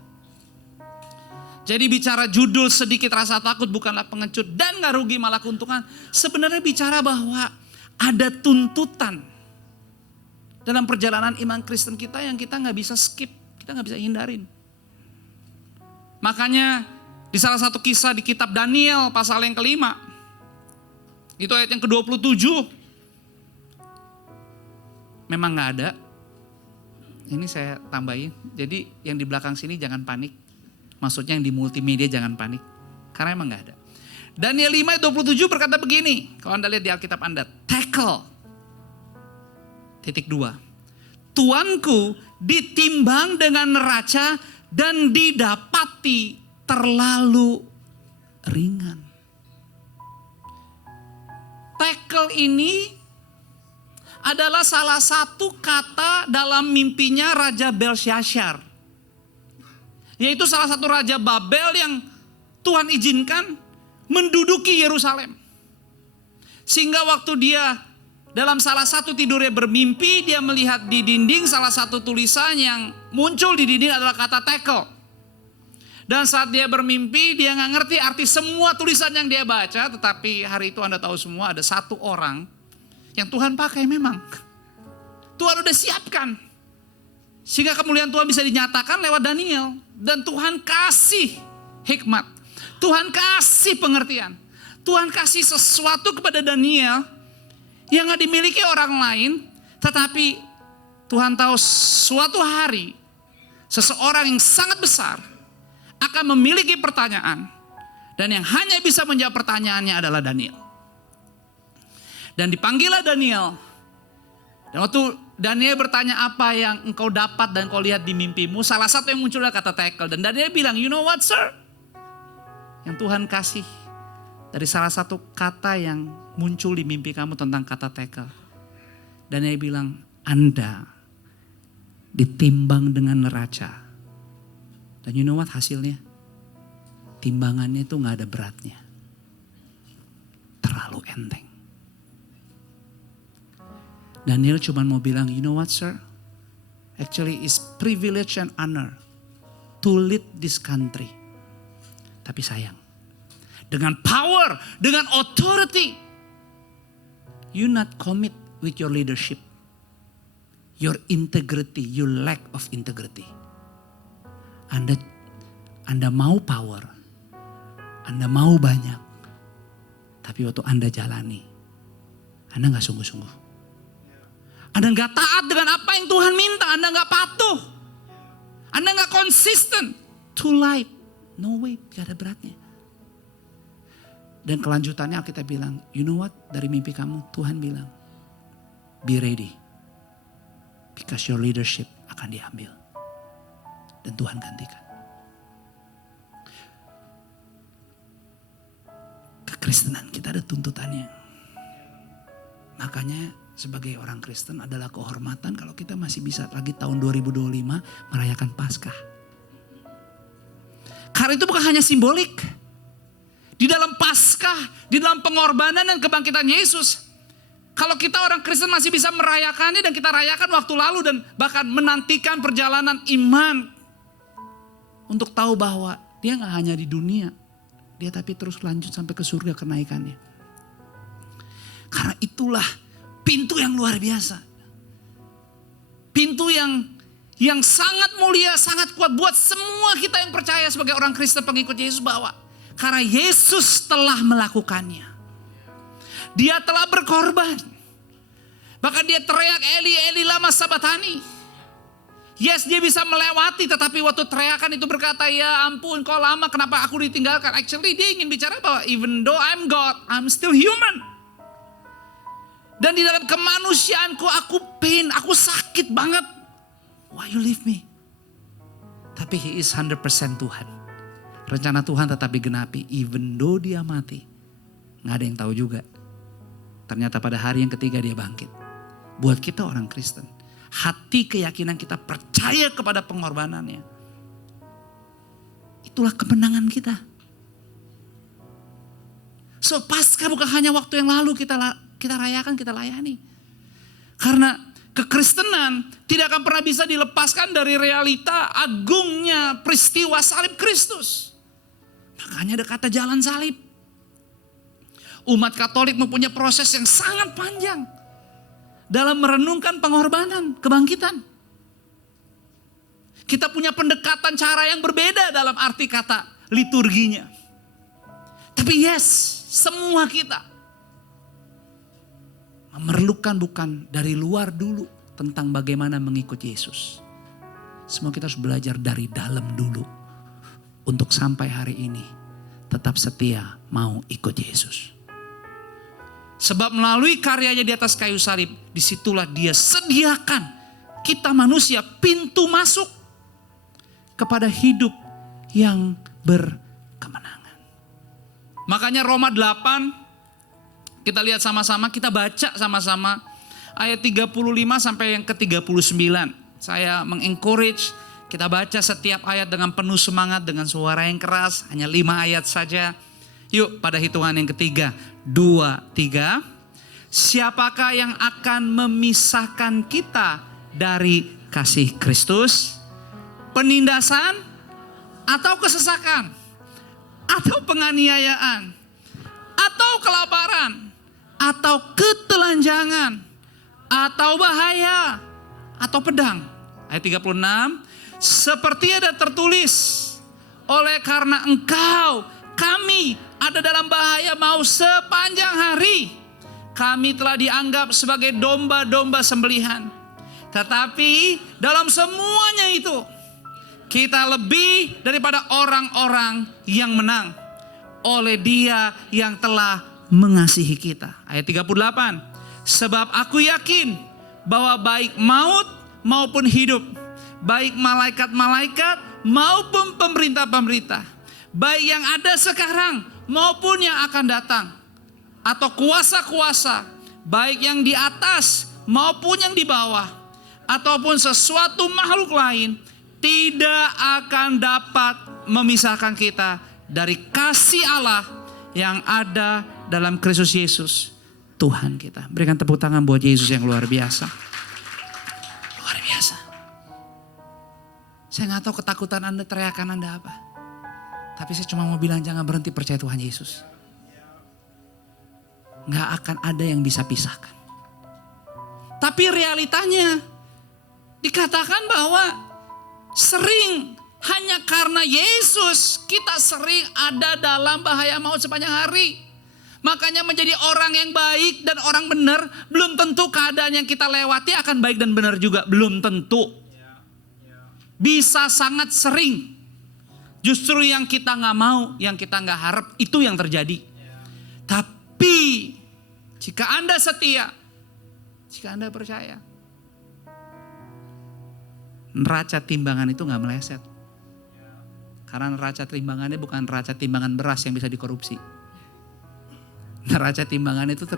Jadi bicara judul sedikit rasa takut bukanlah pengecut dan gak rugi malah keuntungan. Sebenarnya bicara bahwa ada tuntutan dalam perjalanan iman Kristen kita yang kita gak bisa skip, kita gak bisa hindarin. Makanya di salah satu kisah di kitab Daniel pasal yang ke-5, itu ayat yang ke-27. Memang gak ada. Ini saya tambahin. Jadi yang di belakang sini jangan panik. Maksudnya yang di multimedia jangan panik. Karena emang gak ada. Daniel 5 ayat 27 berkata begini. Kalau Anda lihat di Alkitab Anda. Tackle. Titik 2. Tuanku ditimbang dengan neraca dan didapati terlalu ringan. Tackle ini adalah salah satu kata dalam mimpinya Raja Belshazzar. Yaitu salah satu Raja Babel yang Tuhan izinkan menduduki Yerusalem. Sehingga waktu dia dalam salah satu tidurnya bermimpi, dia melihat di dinding salah satu tulisan yang muncul di dinding adalah kata tackle. Dan saat dia bermimpi, dia nggak ngerti arti semua tulisan yang dia baca. Tetapi hari itu Anda tahu semua ada satu orang yang Tuhan pakai memang. Tuhan udah siapkan. Sehingga kemuliaan Tuhan bisa dinyatakan lewat Daniel. Dan Tuhan kasih hikmat. Tuhan kasih pengertian. Tuhan kasih sesuatu kepada Daniel yang gak dimiliki orang lain. Tetapi Tuhan tahu suatu hari seseorang yang sangat besar akan memiliki pertanyaan. Dan yang hanya bisa menjawab pertanyaannya adalah Daniel. Dan dipanggillah Daniel. Dan waktu Daniel bertanya apa yang engkau dapat dan kau lihat di mimpimu. Salah satu yang muncul adalah kata tekel. Dan Daniel bilang, you know what sir? Yang Tuhan kasih dari salah satu kata yang muncul di mimpi kamu tentang kata tekel. Daniel bilang, Anda ditimbang dengan neraca. Dan you know what hasilnya? Timbangannya itu gak ada beratnya. Terlalu enteng. Daniel cuma mau bilang, you know what sir? Actually it's privilege and honor to lead this country. Tapi sayang, dengan power, dengan authority, you not commit with your leadership. Your integrity, you lack of integrity. Anda mau power, Anda mau banyak, tapi waktu Anda jalani, Anda gak sungguh-sungguh. Anda gak taat dengan apa yang Tuhan minta, Anda gak patuh, Anda gak konsisten. Too light, no way, gak ada beratnya. Dan kelanjutannya kita bilang, you know what, dari mimpi kamu Tuhan bilang, be ready, because your leadership akan diambil. Dan Tuhan gantikan. Kekristenan kita ada tuntutannya. Makanya sebagai orang Kristen adalah kehormatan kalau kita masih bisa lagi tahun 2025 merayakan Paskah. Karena itu bukan hanya simbolik. Di dalam Paskah, di dalam pengorbanan dan kebangkitan Yesus, kalau kita orang Kristen masih bisa merayakannya dan kita rayakan waktu lalu dan bahkan menantikan perjalanan iman untuk tahu bahwa dia gak hanya di dunia, dia tapi terus lanjut sampai ke surga kenaikannya. Karena itulah pintu yang luar biasa. Pintu yang sangat mulia, sangat kuat buat semua kita yang percaya sebagai orang Kristen pengikut Yesus bahwa karena Yesus telah melakukannya. Dia telah berkorban. Bahkan dia teriak, Eli, Eli lama sabatani. Yes, dia bisa melewati, tetapi waktu teriakan itu berkata, ya ampun kau lama kenapa aku ditinggalkan. Actually dia ingin bicara bahwa even though I'm God, I'm still human. Dan di dalam kemanusiaanku aku pain, aku sakit banget. Why you leave me? Tapi he is 100% Tuhan. Rencana Tuhan tetap digenapi, even though dia mati. Gak ada yang tahu juga. Ternyata pada hari yang ketiga dia bangkit. Buat kita orang Kristen, hati keyakinan kita percaya kepada pengorbanannya. Itulah kemenangan kita. So Paskah bukan hanya waktu yang lalu kita rayakan, kita layani. Karena kekristenan tidak akan pernah bisa dilepaskan dari realita agungnya peristiwa salib Kristus. Makanya ada kata jalan salib. Umat Katolik mempunyai proses yang sangat panjang dalam merenungkan pengorbanan, kebangkitan. Kita punya pendekatan cara yang berbeda dalam arti kata liturginya. Tapi yes, semua kita memerlukan bukan dari luar dulu tentang bagaimana mengikut Yesus. Semua kita harus belajar dari dalam dulu untuk sampai hari ini tetap setia mau ikut Yesus. Sebab melalui karyanya di atas kayu salib, disitulah dia sediakan kita manusia pintu masuk kepada hidup yang berkemenangan. Makanya Roma 8, kita lihat sama-sama, kita baca sama-sama ayat 35 sampai yang ke-39. Saya mengencourage kita baca setiap ayat dengan penuh semangat, dengan suara yang keras, hanya 5 ayat saja. Yuk pada hitungan yang ketiga, 2, 3. Siapakah yang akan memisahkan kita dari kasih Kristus? Penindasan, atau kesesakan, atau penganiayaan, atau kelaparan, atau ketelanjangan, atau bahaya, atau pedang. Ayat 36, seperti ada tertulis, oleh karena engkau, kami ada dalam bahaya maut sepanjang hari. Kami telah dianggap sebagai domba-domba sembelihan. Tetapi dalam semuanya itu, kita lebih daripada orang-orang yang menang oleh Dia yang telah mengasihi kita. Ayat 38. Sebab aku yakin bahwa baik maut maupun hidup, baik malaikat-malaikat maupun pemerintah-pemerintah, baik yang ada sekarang maupun yang akan datang, atau kuasa-kuasa, baik yang di atas maupun yang di bawah, ataupun sesuatu makhluk lain, tidak akan dapat memisahkan kita dari kasih Allah yang ada dalam Kristus Yesus Tuhan kita. Berikan tepuk tangan buat Yesus yang luar biasa. Luar biasa. Saya gak tahu ketakutan Anda, teriakan Anda apa. Tapi saya cuma mau bilang jangan berhenti percaya Tuhan Yesus. Gak akan ada yang bisa pisahkan. Tapi realitanya dikatakan bahwa sering hanya karena Yesus kita sering ada dalam bahaya maut sepanjang hari. Makanya menjadi orang yang baik dan orang benar belum tentu keadaan yang kita lewati akan baik dan benar juga. Belum tentu. Bisa sangat sering. Justru yang kita gak mau, yang kita gak harap itu yang terjadi. Tapi jika Anda setia, jika Anda percaya, neraca timbangan itu gak meleset. Karena neraca timbangannya bukan neraca timbangan beras yang bisa dikorupsi. Neraca timbangan itu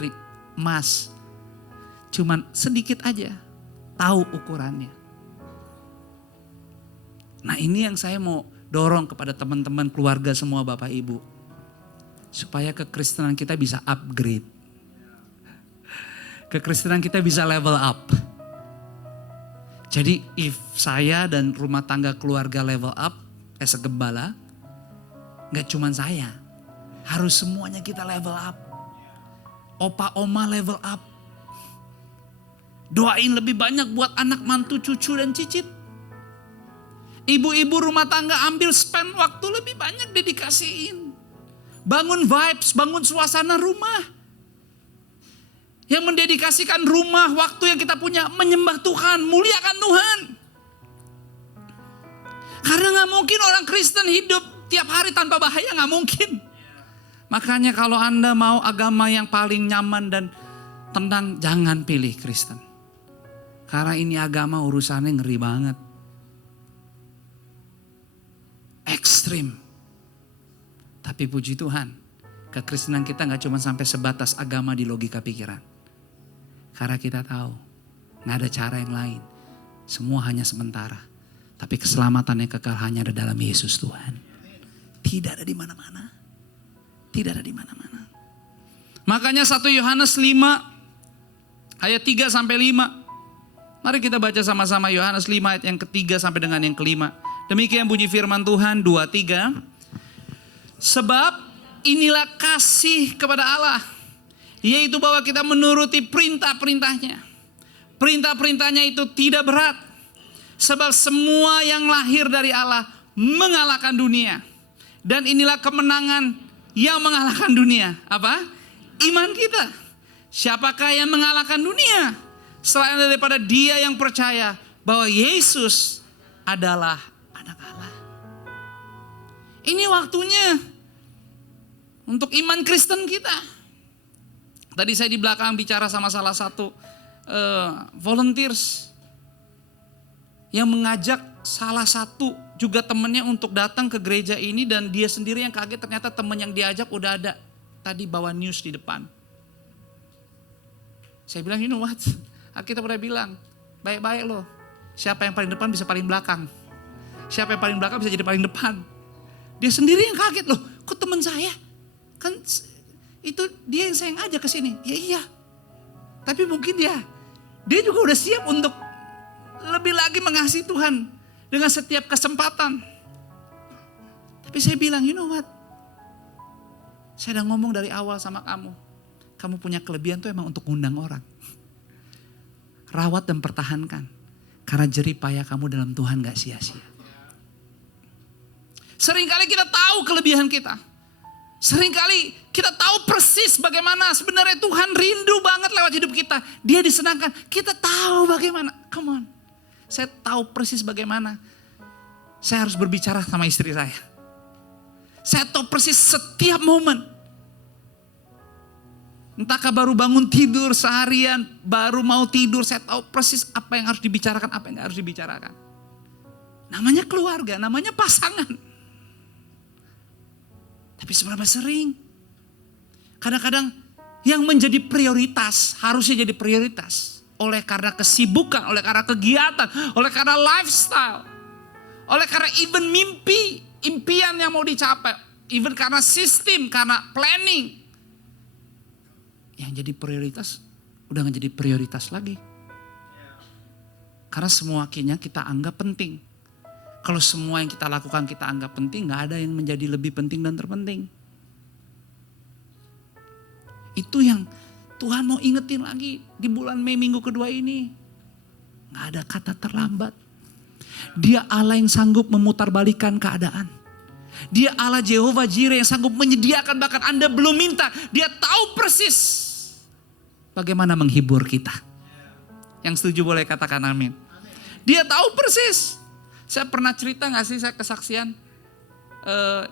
emas. Cuman sedikit aja tahu ukurannya. Nah ini yang saya mau dorong kepada teman-teman keluarga semua Bapak Ibu. Supaya kekristenan kita bisa upgrade. Kekristenan kita bisa level up. Jadi if saya dan rumah tangga keluarga level up as a gembala, gak cuman saya. Harus semuanya kita level up. Opa oma level up. Doain lebih banyak buat anak mantu, cucu dan cicit. Ibu-ibu rumah tangga ambil spend waktu lebih banyak dedikasiin. Bangun vibes, bangun suasana rumah. Yang mendedikasikan rumah, waktu yang kita punya, menyembah Tuhan, muliakan Tuhan. Karena gak mungkin orang Kristen hidup tiap hari tanpa bahaya, gak mungkin. Makanya kalau Anda mau agama yang paling nyaman dan tenang, jangan pilih Kristen. Karena ini agama urusannya ngeri banget. Ekstrim. Tapi puji Tuhan, kekristenan kita gak cuma sampai sebatas agama di logika pikiran. Karena kita tahu, gak ada cara yang lain. Semua hanya sementara. Tapi keselamatan yang kekal hanya ada dalam Yesus Tuhan. Tidak ada di mana-mana. Tidak ada di mana-mana. Makanya 1 Yohanes 5 ayat 3 sampai 5. Mari kita baca sama-sama Yohanes 5 ayat yang ketiga sampai dengan yang kelima. Demikian bunyi firman Tuhan 2-3. Sebab inilah kasih kepada Allah, yaitu bahwa kita menuruti perintah-perintahnya. Perintah-perintahnya itu tidak berat. Sebab semua yang lahir dari Allah mengalahkan dunia. Dan inilah kemenangan yang mengalahkan dunia. Apa? Iman kita. Siapakah yang mengalahkan dunia? Selain daripada dia yang percaya bahwa Yesus adalah anak Allah. Ini waktunya untuk iman Kristen kita. Tadi saya di belakang bicara sama salah satu volunteers yang mengajak salah satu juga temannya untuk datang ke gereja ini, dan dia sendiri yang kaget ternyata teman yang diajak udah ada tadi bawa news di depan. Saya bilang, you know what? Kita pernah bilang, baik-baik loh. Siapa yang paling depan bisa paling belakang. Siapa yang paling belakang bisa jadi paling depan. Dia sendiri yang kaget loh. Kok teman saya? Kan itu dia yang saya ngajak ke sini. Ya iya. Tapi mungkin dia juga udah siap untuk lebih lagi mengasihi Tuhan dengan setiap kesempatan. Tapi saya bilang, you know what? Saya udah ngomong dari awal sama kamu. Kamu punya kelebihan tuh emang untuk ngundang orang. Rawat dan pertahankan. Karena jerih payah kamu dalam Tuhan gak sia-sia. Seringkali kita tahu kelebihan kita. Seringkali kita tahu persis bagaimana sebenarnya Tuhan rindu banget lewat hidup kita. Dia disenangkan. Kita tahu bagaimana. Come on. Saya tahu persis bagaimana saya harus berbicara sama istri saya. Saya tahu persis setiap momen. Entahkah baru bangun tidur seharian, baru mau tidur, saya tahu persis apa yang harus dibicarakan, apa yang gak harus dibicarakan. Namanya keluarga, namanya pasangan. Tapi seberapa sering, kadang-kadang yang menjadi prioritas, harusnya jadi prioritas. Oleh karena kesibukan, oleh karena kegiatan, oleh karena lifestyle. Oleh karena even mimpi, impian yang mau dicapai. Even karena sistem, karena planning. Yang jadi prioritas udah gak jadi prioritas lagi. Karena semua akhirnya kita anggap penting. Kalau semua yang kita lakukan kita anggap penting, gak ada yang menjadi lebih penting dan terpenting. Itu yang Tuhan mau ingetin lagi di bulan Mei minggu kedua ini. Gak ada kata terlambat. Dia Allah yang sanggup memutarbalikkan keadaan. Dia Allah Jehovah Jireh yang sanggup menyediakan bahkan Anda belum minta. Dia tahu persis bagaimana menghibur kita. Yang setuju boleh katakan amin. Dia tahu persis. Saya pernah cerita gak sih saya kesaksian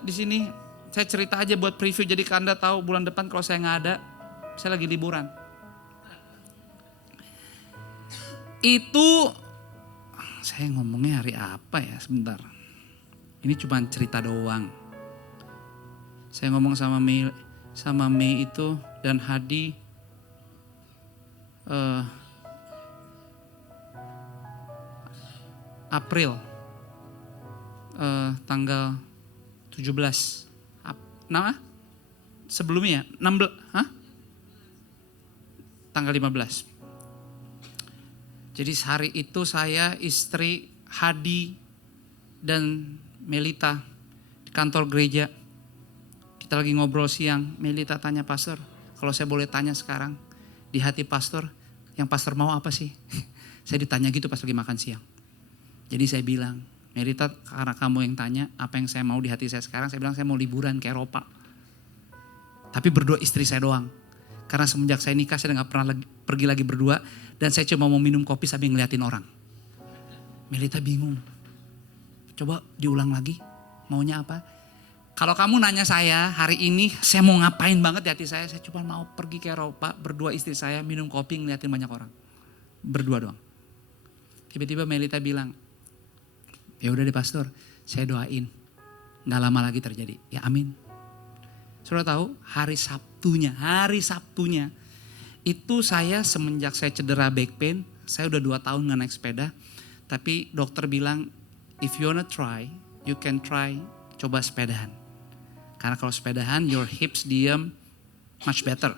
di sini. Saya cerita aja buat preview jadi Anda tahu bulan depan kalau saya gak ada. Saya lagi liburan. Itu saya ngomongnya hari apa ya sebentar. Ini cuma cerita doang. Saya ngomong sama Mei itu dan Hadi. April tanggal 17 sebelumnya 16 tanggal 15. Jadi hari itu saya, istri, Hadi dan Melita di kantor gereja. Kita lagi ngobrol siang. Melita tanya pastor, kalau saya boleh tanya sekarang, di hati pastor, yang pastor mau apa sih? Saya ditanya gitu pas lagi makan siang. Jadi saya bilang, Melita, karena kamu yang tanya apa yang saya mau di hati saya sekarang, saya bilang saya mau liburan ke Eropa. Tapi berdua istri saya doang. Karena semenjak saya nikah saya gak pernah pergi lagi berdua. Dan saya cuma mau minum kopi sambil ngeliatin orang. Melita bingung. Coba diulang lagi, maunya apa? Kalau kamu nanya saya hari ini saya mau ngapain banget di hati saya cuma mau pergi ke Eropa berdua istri saya minum kopi ngeliatin banyak orang. Berdua doang. Tiba-tiba Melita bilang, ya udah deh pastor, saya doain. Gak lama lagi terjadi. Ya amin. Saudara tahu hari Sabtunya itu saya semenjak saya cedera back pain, saya udah 2 tahun gak naik sepeda. Tapi dokter bilang, if you wanna try, you can try coba sepedahan. Karena kalau sepedahan, your hips diem much better.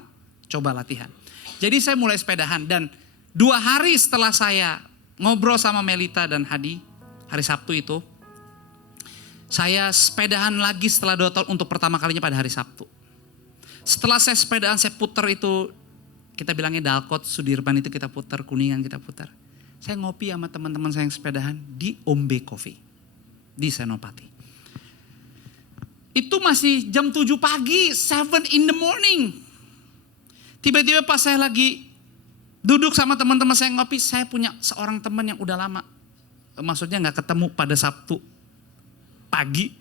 Coba latihan. Jadi saya mulai sepedahan dan 2 hari setelah saya ngobrol sama Melita dan Hadi, hari Sabtu itu, saya sepedahan lagi setelah 2 tahun untuk pertama kalinya pada hari Sabtu. Setelah saya sepedahan, saya putar itu, kita bilangnya Dalkot, Sudirman itu kita putar, Kuningan kita putar. Saya ngopi sama teman-teman saya yang sepedahan di Ombe Coffee di Senopati. Itu masih jam 7 pagi, 7 in the morning. Tiba-tiba pas saya lagi duduk sama teman-teman saya ngopi, saya punya seorang teman yang udah lama. Maksudnya gak ketemu pada Sabtu pagi.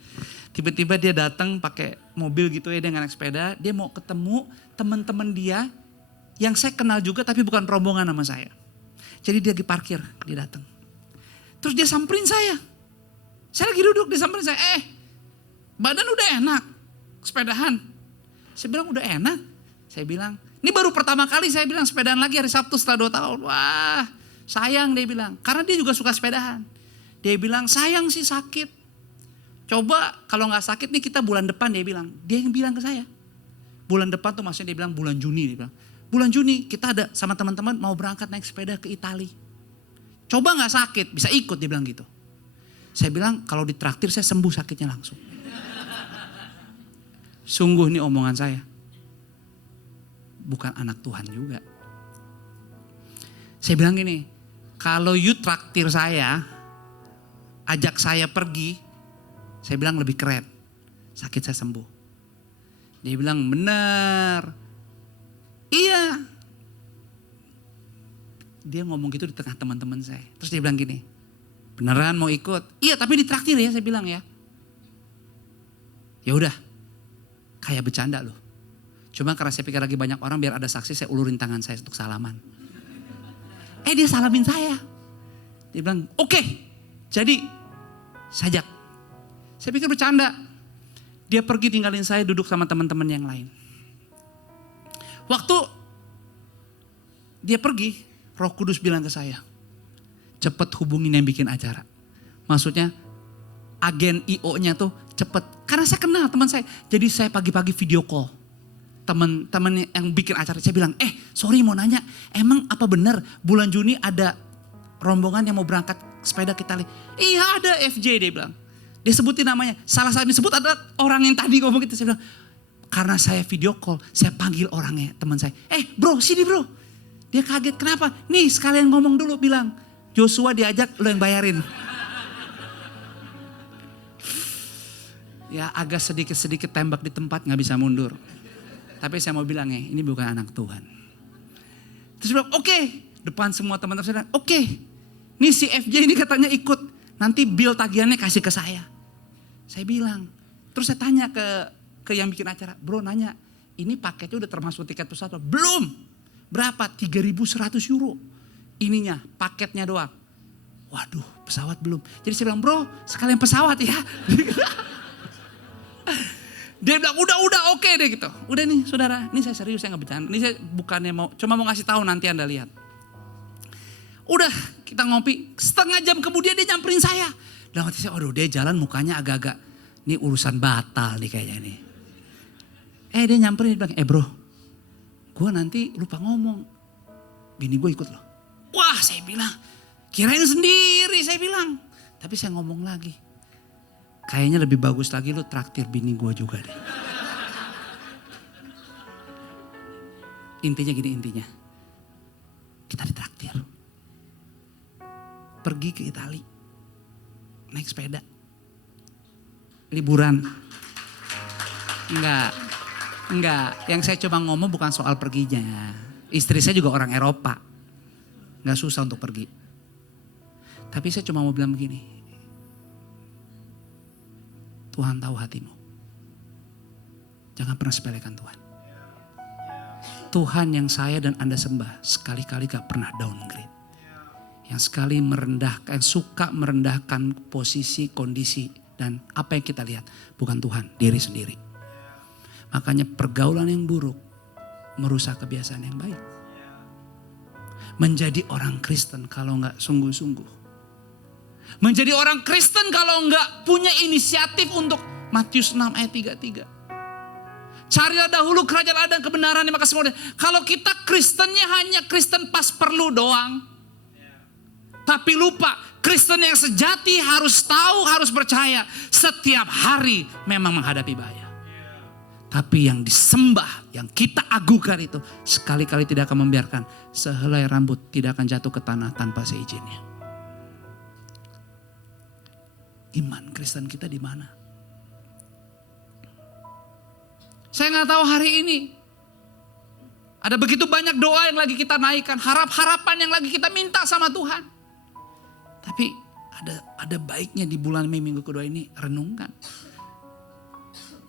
Tiba-tiba dia datang pakai mobil gitu ya, dia gak naik sepeda. Dia mau ketemu teman-teman dia yang saya kenal juga tapi bukan rombongan sama saya. Jadi dia lagi parkir, dia datang. Terus dia samperin saya. Saya lagi duduk, dia samperin saya. Badan udah enak, sepedahan. Saya bilang udah enak. Saya bilang, ini baru pertama kali saya bilang sepedahan lagi hari Sabtu setelah 2 tahun. Wah sayang dia bilang, karena dia juga suka sepedahan. Dia bilang sayang sih sakit. Coba kalau gak sakit nih kita bulan depan dia bilang. Dia yang bilang ke saya. Bulan depan tuh maksudnya dia bilang bulan Juni. Dia bilang, bulan Juni kita ada sama teman-teman mau berangkat naik sepeda ke Itali. Coba gak sakit, bisa ikut dia bilang gitu. Saya bilang kalau ditraktir saya sembuh sakitnya langsung. Sungguh nih omongan saya. Bukan anak Tuhan juga. Saya bilang gini, kalau you traktir saya, ajak saya pergi, saya bilang lebih keren. Sakit saya sembuh. Dia bilang benar. Iya. Dia ngomong gitu di tengah teman-teman saya. Terus dia bilang gini, beneran mau ikut? Iya tapi ditraktir ya, saya bilang ya. Ya udah, kayak bercanda loh. Cuma karena saya pikir lagi banyak orang biar ada saksi, saya ulurin tangan saya untuk salaman. Dia salamin saya. Dia bilang, oke, jadi sajak. Saya pikir bercanda. Dia pergi tinggalin saya duduk sama teman-teman yang lain. Waktu dia pergi, Roh Kudus bilang ke saya, cepet hubungin yang bikin acara. Maksudnya agen IO-nya tuh cepet. Karena saya kenal teman saya. Jadi saya pagi-pagi video call. Teman-teman yang bikin acara, saya bilang, sorry mau nanya, emang apa benar bulan Juni ada rombongan yang mau berangkat sepeda kita lihat? Iya ada FJ, dia bilang. Dia sebutin namanya, salah satu disebut adalah orang yang tadi ngomong gitu. Saya bilang, karena saya video call, saya panggil orangnya, teman saya. Bro, sini bro. Dia kaget, kenapa? Nih sekalian ngomong dulu, bilang, Joshua diajak, lo yang bayarin. Ya agak sedikit-sedikit tembak di tempat, gak bisa mundur. Tapi saya mau bilang ini bukan anak Tuhan. Terus bilang, oke. Depan semua teman-teman saya bilang, oke. Nih si FJ ini katanya ikut. Nanti bill tagihannya kasih ke saya. Saya bilang. Terus saya tanya ke yang bikin acara. Bro nanya, ini paketnya udah termasuk tiket pesawat? Belum. Berapa? 3.100 euro. Ininya, paketnya doang. Waduh, pesawat belum. Jadi saya bilang, bro sekalian pesawat ya. Dia bilang udah oke deh gitu. Udah nih saudara, ini saya serius, saya gak bercanda. Ini saya bukannya cuma mau ngasih tahu, nanti Anda lihat. Udah kita ngopi, setengah jam kemudian dia nyamperin saya. Dalam hati saya, waduh dia jalan mukanya agak-agak, ini urusan batal nih kayaknya nih. Dia nyamperin, dia bilang, bro, gue nanti lupa ngomong. Bini gue ikut loh. Wah saya bilang, kirain sendiri saya bilang. Tapi saya ngomong lagi. Kayaknya lebih bagus lagi lu traktir bini gue juga deh. Intinya gini intinya. Kita ditraktir. Pergi ke Itali. Naik sepeda. Liburan. Enggak. Yang saya coba ngomong bukan soal perginya. Istri saya juga orang Eropa. Enggak susah untuk pergi. Tapi saya cuma mau bilang begini. Tuhan tahu hatimu. Jangan pernah sepelekan Tuhan. Tuhan yang saya dan Anda sembah sekali-kali gak pernah downgrade. Yang sekali merendahkan, suka merendahkan posisi, kondisi dan apa yang kita lihat. Bukan Tuhan, diri sendiri. Makanya pergaulan yang buruk merusak kebiasaan yang baik. Menjadi orang Kristen kalau gak sungguh-sungguh. Menjadi orang Kristen kalau enggak punya inisiatif untuk Matius 6 ayat 33. Carilah dahulu kerajaan Allah dan kebenaran, maka semua. Kalau kita Kristennya hanya Kristen pas perlu doang. Tapi lupa, Kristen yang sejati harus tahu, harus percaya. Setiap hari memang menghadapi bahaya. Tapi yang disembah, yang kita agukan itu sekali-kali tidak akan membiarkan sehelai rambut tidak akan jatuh ke tanah tanpa seizinnya. Iman Kristen kita di mana? Saya nggak tahu hari ini. Ada begitu banyak doa yang lagi kita naikkan, harapan yang lagi kita minta sama Tuhan. Tapi ada baiknya di bulan Mei minggu kedua ini renungkan.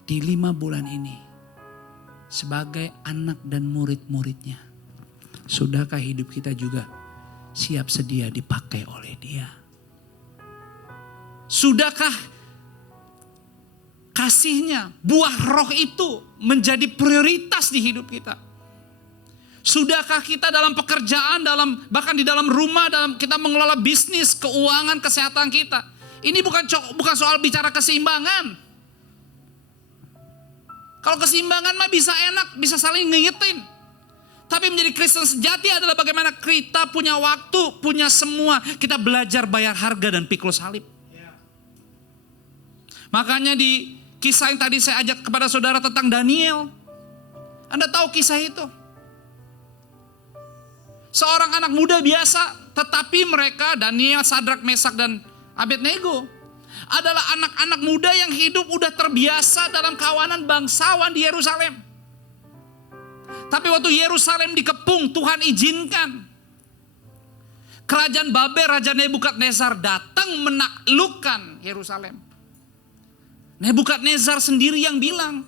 Di 5 bulan ini sebagai anak dan murid-muridnya, sudahkah hidup kita juga siap sedia dipakai oleh Dia? Sudahkah kasihnya, buah roh itu menjadi prioritas di hidup kita? Sudahkah kita dalam pekerjaan, bahkan di dalam rumah, dalam kita mengelola bisnis, keuangan, kesehatan kita? Ini bukan soal bicara keseimbangan. Kalau keseimbangan mah bisa enak, bisa saling ngingetin. Tapi menjadi Kristen sejati adalah bagaimana kita punya waktu, punya semua. Kita belajar bayar harga dan pikul salib. Makanya di Kisah yang tadi saya ajak kepada saudara tentang Daniel. Anda tahu kisah itu? Seorang anak muda biasa, tetapi mereka, Daniel, Sadrak, Mesak, dan Abednego, adalah anak-anak muda yang hidup udah terbiasa dalam kawanan bangsawan di Yerusalem. Tapi waktu Yerusalem dikepung, Tuhan izinkan kerajaan Babel, Raja Nebukadnezar datang menaklukkan Yerusalem. Nebukadnezar sendiri yang bilang,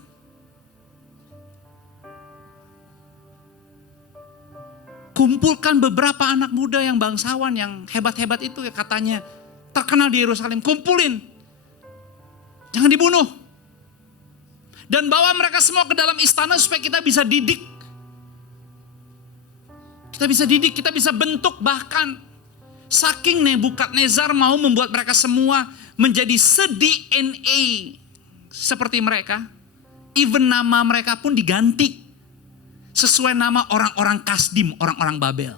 kumpulkan beberapa anak muda yang bangsawan, yang hebat-hebat itu ya katanya terkenal di Yerusalem, kumpulin. Jangan dibunuh. Dan bawa mereka semua ke dalam istana supaya kita bisa didik. Kita bisa didik, kita bisa bentuk, bahkan saking Nebukadnezar mau membuat mereka semua menjadi se-DNA seperti mereka. Even nama mereka pun diganti sesuai nama orang-orang Kasdim, orang-orang Babel.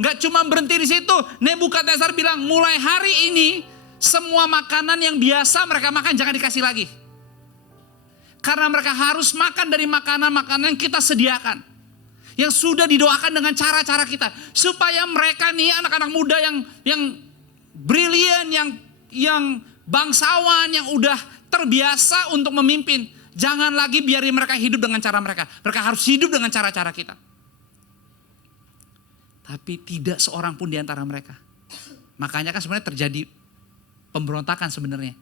Gak cuma berhenti di situ. Nebukadnezar bilang, mulai hari ini semua makanan yang biasa mereka makan jangan dikasih lagi. Karena mereka harus makan dari makanan-makanan yang kita sediakan. Yang sudah didoakan dengan cara-cara kita. Supaya mereka nih anak-anak muda yang brilian, yang bangsawan, yang udah terbiasa untuk memimpin. Jangan lagi biarin mereka hidup dengan cara mereka. Mereka harus hidup dengan cara-cara kita. Tapi tidak seorang pun di antara mereka. Makanya kan sebenarnya terjadi pemberontakan sebenarnya.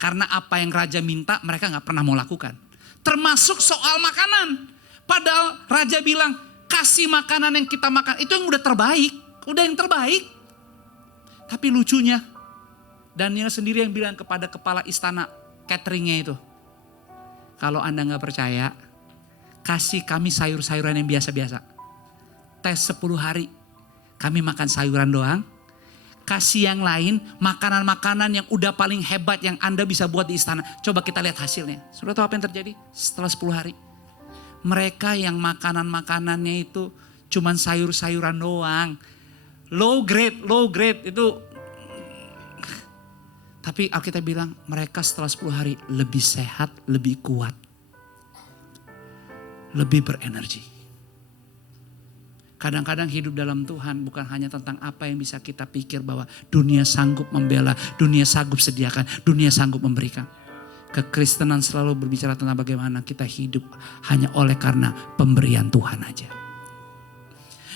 Karena apa yang raja minta mereka gak pernah mau lakukan. Termasuk soal makanan. Padahal raja bilang, kasih makanan yang kita makan. Itu yang udah terbaik. Udah yang terbaik. Tapi lucunya, Daniel sendiri yang bilang kepada kepala istana cateringnya itu. Kalau Anda gak percaya, kasih kami sayur-sayuran yang biasa-biasa. Tes 10 hari, kami makan sayuran doang. Kasih yang lain, makanan-makanan yang udah paling hebat yang Anda bisa buat di istana. Coba kita lihat hasilnya. Sudah tahu apa yang terjadi setelah 10 hari? Mereka yang makanan-makanannya itu cuman sayur-sayuran doang. Low grade itu. Tapi Alkitab bilang mereka setelah 10 hari lebih sehat, lebih kuat. Lebih berenergi. Kadang-kadang hidup dalam Tuhan bukan hanya tentang apa yang bisa kita pikir bahwa dunia sanggup membela, dunia sanggup sediakan, dunia sanggup memberikan. Kekristenan selalu berbicara tentang bagaimana kita hidup hanya oleh karena pemberian Tuhan aja.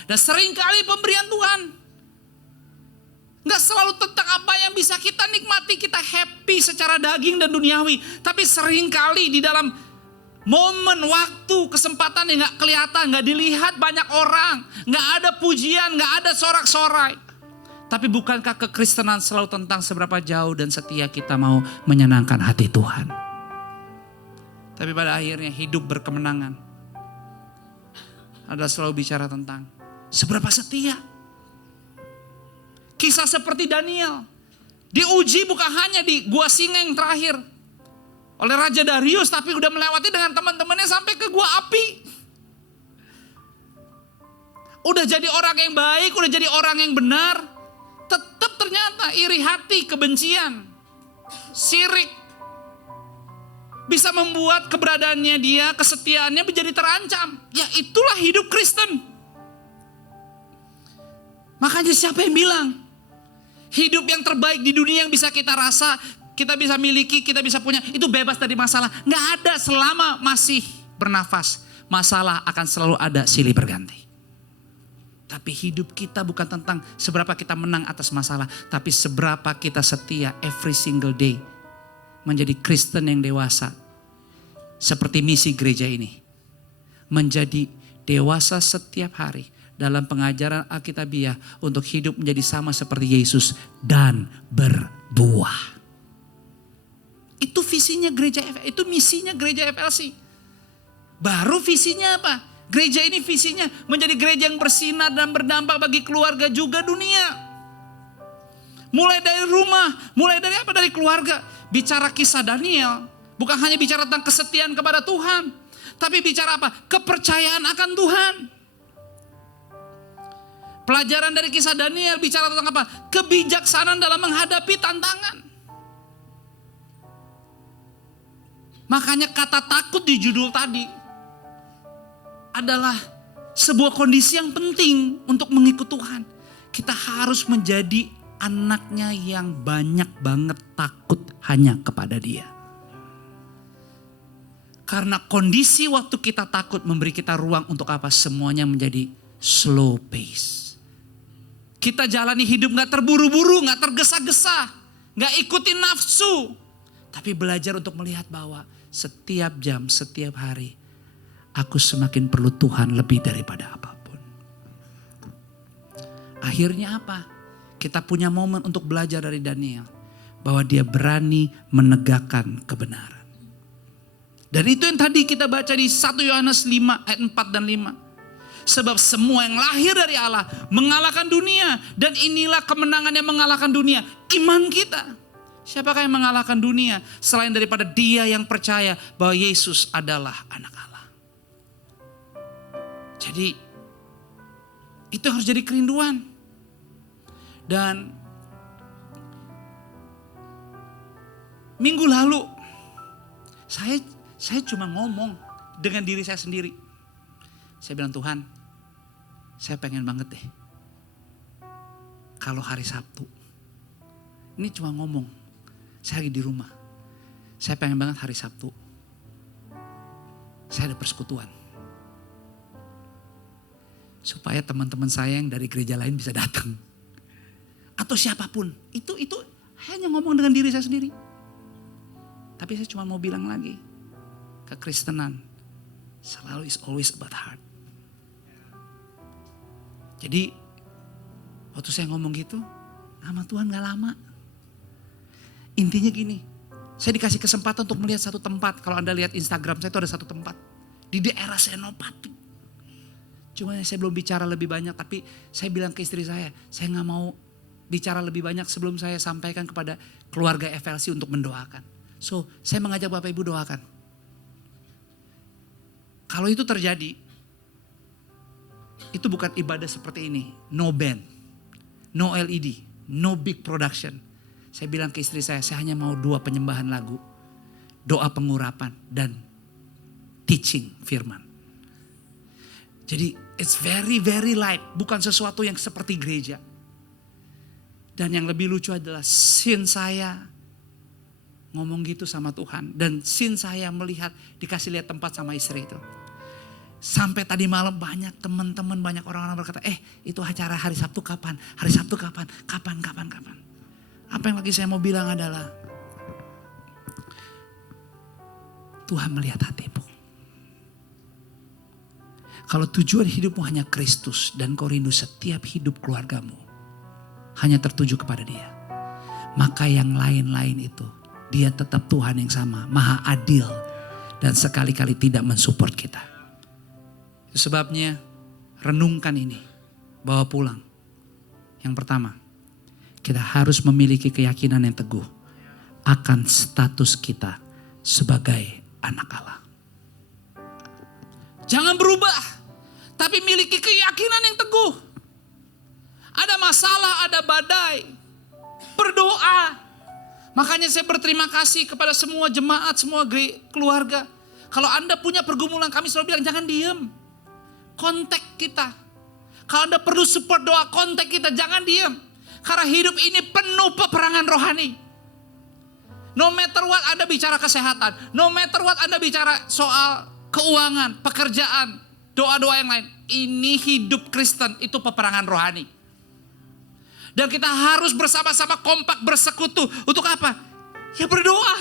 Dan seringkali pemberian Tuhan gak selalu tentang apa yang bisa kita nikmati, kita happy secara daging dan duniawi. Tapi seringkali di dalam momen, waktu, kesempatan yang gak kelihatan, gak dilihat banyak orang, gak ada pujian, gak ada sorak-sorai. Tapi bukankah kekristenan selalu tentang seberapa jauh dan setia kita mau menyenangkan hati Tuhan. Tapi pada akhirnya hidup berkemenangan adalah selalu bicara tentang seberapa setia. Kisah seperti Daniel diuji bukan hanya di gua singa yang terakhir oleh Raja Darius, tapi udah melewati dengan teman-temannya sampai ke gua api. Udah jadi orang yang baik, udah jadi orang yang benar, tetap ternyata iri hati, kebencian, syirik bisa membuat keberadaannya dia, kesetiaannya menjadi terancam. Ya itulah hidup Kristen. Makanya siapa yang bilang hidup yang terbaik di dunia yang bisa kita rasa, kita bisa miliki, kita bisa punya, itu bebas dari masalah? Nggak ada. Selama masih bernafas, masalah akan selalu ada silih berganti. Tapi hidup kita bukan tentang seberapa kita menang atas masalah, tapi seberapa kita setia every single day menjadi Kristen yang dewasa. Seperti misi gereja ini, menjadi dewasa setiap hari dalam pengajaran Alkitabiah untuk hidup menjadi sama seperti Yesus dan berbuah. Itu visinya gereja, itu misinya gereja FLC. Baru visinya apa? Gereja ini visinya menjadi gereja yang bersinar dan berdampak bagi keluarga juga dunia. Mulai dari rumah, mulai dari apa? Dari keluarga. Bicara kisah Daniel, bukan hanya bicara tentang kesetiaan kepada Tuhan, tapi bicara apa? Kepercayaan akan Tuhan. Pelajaran dari kisah Daniel bicara tentang apa? Kebijaksanaan dalam menghadapi tantangan. Makanya kata takut di judul tadi adalah sebuah kondisi yang penting untuk mengikut Tuhan. Kita harus menjadi anaknya yang banyak banget takut hanya kepada Dia. Karena kondisi waktu kita takut memberi kita ruang untuk apa? Semuanya menjadi slow pace. Kita jalani hidup gak terburu-buru, gak tergesa-gesa, gak ikutin nafsu. Tapi belajar untuk melihat bahwa setiap jam, setiap hari, aku semakin perlu Tuhan lebih daripada apapun. Akhirnya apa? Kita punya momen untuk belajar dari Daniel. Bahwa dia berani menegakkan kebenaran. Dan itu yang tadi kita baca di 1 Yohanes 5 ayat 4 dan 5. Sebab semua yang lahir dari Allah mengalahkan dunia. Dan inilah kemenangan yang mengalahkan dunia. Iman kita. Siapakah yang mengalahkan dunia? Selain daripada dia yang percaya bahwa Yesus adalah anak Allah. Jadi itu harus jadi kerinduan. Dan minggu lalu saya cuma ngomong dengan diri saya sendiri. Saya bilang, Tuhan, saya pengen banget deh kalau hari Sabtu. Ini cuma ngomong. Saya lagi di rumah. Saya pengen banget hari Sabtu saya ada persekutuan. Supaya teman-teman saya yang dari gereja lain bisa datang. Atau siapapun. Itu hanya ngomong dengan diri saya sendiri. Tapi saya cuma mau bilang lagi. Kekristenan selalu is always about heart. Jadi waktu saya ngomong gitu, nama Tuhan gak lama. Intinya gini, saya dikasih kesempatan untuk melihat satu tempat. Kalau Anda lihat Instagram saya itu ada satu tempat. Di daerah Senopati. Cuma saya belum bicara lebih banyak, tapi saya bilang ke istri saya gak mau bicara lebih banyak sebelum saya sampaikan kepada keluarga FLC untuk mendoakan. So, saya mengajak Bapak Ibu doakan. Kalau itu terjadi, itu bukan ibadah seperti ini. No band, no LED, no big production. Saya bilang ke istri saya hanya mau 2 penyembahan lagu. Doa pengurapan dan teaching firman. Jadi it's very very light. Bukan sesuatu yang seperti gereja. Dan yang lebih lucu adalah scene saya ngomong gitu sama Tuhan. Dan scene saya melihat dikasih lihat tempat sama istri itu. Sampai tadi malam banyak teman-teman, banyak orang-orang berkata, itu acara hari Sabtu kapan? Hari Sabtu kapan? Kapan? Apa yang lagi saya mau bilang adalah Tuhan melihat hatimu. Kalau tujuan hidupmu hanya Kristus dan kau rindu setiap hidup keluargamu hanya tertuju kepada Dia, maka yang lain-lain itu Dia tetap Tuhan yang sama, maha adil dan sekali-kali tidak mensupport kita. Itu sebabnya renungkan ini, bawa pulang. Yang pertama, kita harus memiliki keyakinan yang teguh akan status kita sebagai anak Allah. Jangan berubah, tapi miliki keyakinan yang teguh. Ada masalah, ada badai, berdoa. Makanya saya berterima kasih kepada semua jemaat, semua keluarga. Kalau Anda punya pergumulan, kami selalu bilang jangan diem. Kontak kita. Kalau Anda perlu support doa, kontak kita, jangan diem. Karena hidup ini penuh peperangan rohani. No matter what Anda bicara kesehatan, no matter what Anda bicara soal keuangan, pekerjaan, doa-doa yang lain. Ini hidup Kristen, itu peperangan rohani. Dan kita harus bersama-sama kompak bersekutu. Untuk apa? Ya berdoa.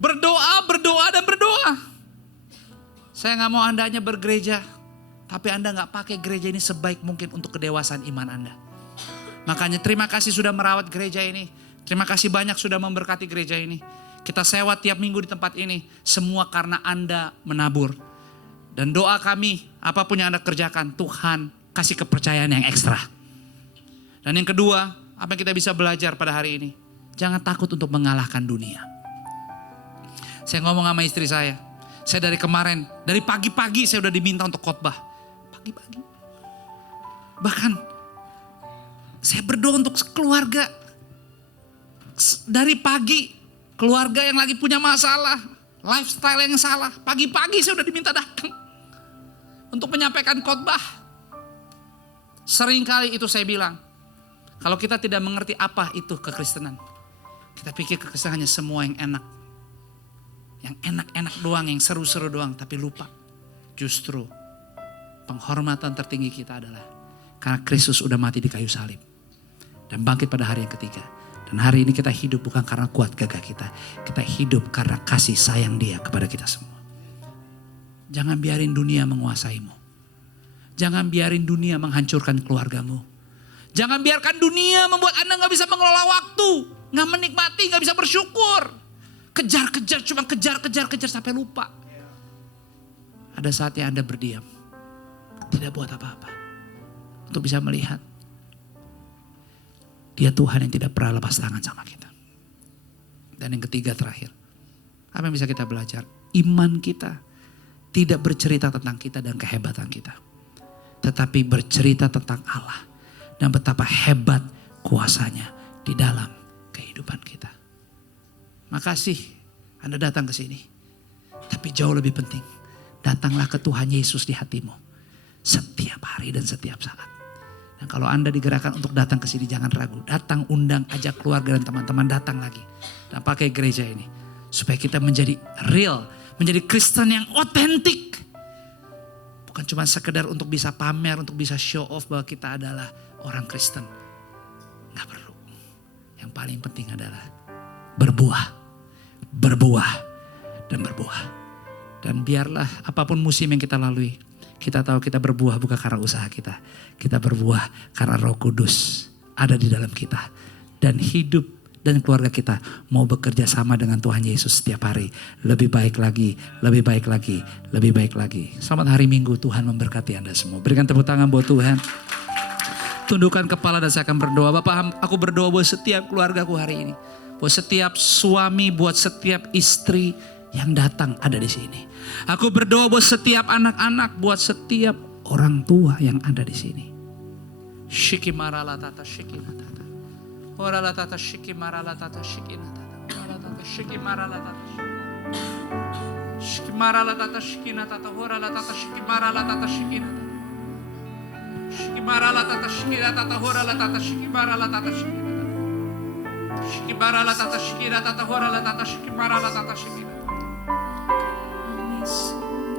Berdoa, dan berdoa. Saya gak mau Anda hanya bergereja, tapi Anda gak pakai gereja ini sebaik mungkin untuk kedewasaan iman Anda. Makanya terima kasih sudah merawat gereja ini. Terima kasih banyak sudah memberkati gereja ini. Kita sewa tiap minggu di tempat ini. Semua karena Anda menabur. Dan doa kami, apapun yang Anda kerjakan, Tuhan kasih kepercayaan yang ekstra. Dan yang kedua, apa yang kita bisa belajar pada hari ini? Jangan takut untuk mengalahkan dunia. Saya ngomong sama istri saya dari kemarin, dari pagi-pagi saya udah diminta untuk khotbah. Pagi-pagi. Bahkan saya berdoa untuk keluarga. Dari pagi Keluarga yang lagi punya masalah, lifestyle yang salah. Pagi-pagi saya udah diminta datang untuk menyampaikan khotbah. Seringkali itu saya bilang, kalau kita tidak mengerti apa itu kekristenan, kita pikir kekristenan hanya semua yang enak. Yang enak-enak doang, yang seru-seru doang, tapi lupa. Justru penghormatan tertinggi kita adalah karena Kristus udah mati di kayu salib dan bangkit pada hari yang ketiga. Dan hari ini kita hidup bukan karena kuat gagah kita. Kita hidup karena kasih sayang Dia kepada kita semua. Jangan biarin dunia menguasaimu. Jangan biarin dunia menghancurkan keluargamu. Jangan biarkan dunia membuat Anda gak bisa mengelola waktu. Gak menikmati, gak bisa bersyukur. Kejar-kejar, cuma kejar sampai lupa. Ada saatnya Anda berdiam. Tidak buat apa-apa. Untuk bisa melihat Dia Tuhan yang tidak pernah lepas tangan sama kita. Dan yang ketiga terakhir, apa yang bisa kita belajar? Iman kita tidak bercerita tentang kita dan kehebatan kita, tetapi bercerita tentang Allah dan betapa hebat kuasanya di dalam kehidupan kita. Makasih Anda datang ke sini. Tapi jauh lebih penting, datanglah ke Tuhan Yesus di hatimu setiap hari dan setiap saat. Dan kalau Anda digerakkan untuk datang ke sini, jangan ragu. Datang, undang, ajak keluarga dan teman-teman datang lagi. Dan pakai gereja ini. Supaya kita menjadi real. Menjadi Kristen yang otentik. Bukan cuma sekedar untuk bisa pamer, untuk bisa show off bahwa kita adalah orang Kristen. Gak perlu. Yang paling penting adalah berbuah. Berbuah. Dan berbuah. Dan biarlah apapun musim yang kita lalui. Kita tahu kita berbuah bukan karena usaha kita. Kita berbuah karena Roh Kudus ada di dalam kita. Dan hidup dan keluarga kita mau bekerja sama dengan Tuhan Yesus setiap hari. Lebih baik lagi, lebih baik lagi, lebih baik lagi. Selamat hari Minggu, Tuhan memberkati Anda semua. Berikan tepuk tangan buat Tuhan. Tundukkan kepala dan saya akan berdoa. Bapak, aku berdoa buat setiap keluargaku hari ini. Buat setiap suami, buat setiap istri yang datang ada di sini. Aku berdoa buat setiap anak-anak, buat setiap orang tua yang ada di sini. Shiki marala tata shiki tata. Orala tata shiki marala tata shiki tata. Orala tata shiki marala tata. Shiki marala tata shiki tata. Orala tata shiki marala tata shiki tata. Shiki marala tata shiki tata. Orala tata shiki marala tata shiki tata. Shiki marala tata shiki tata. Orala tata shiki marala tata shiki tata.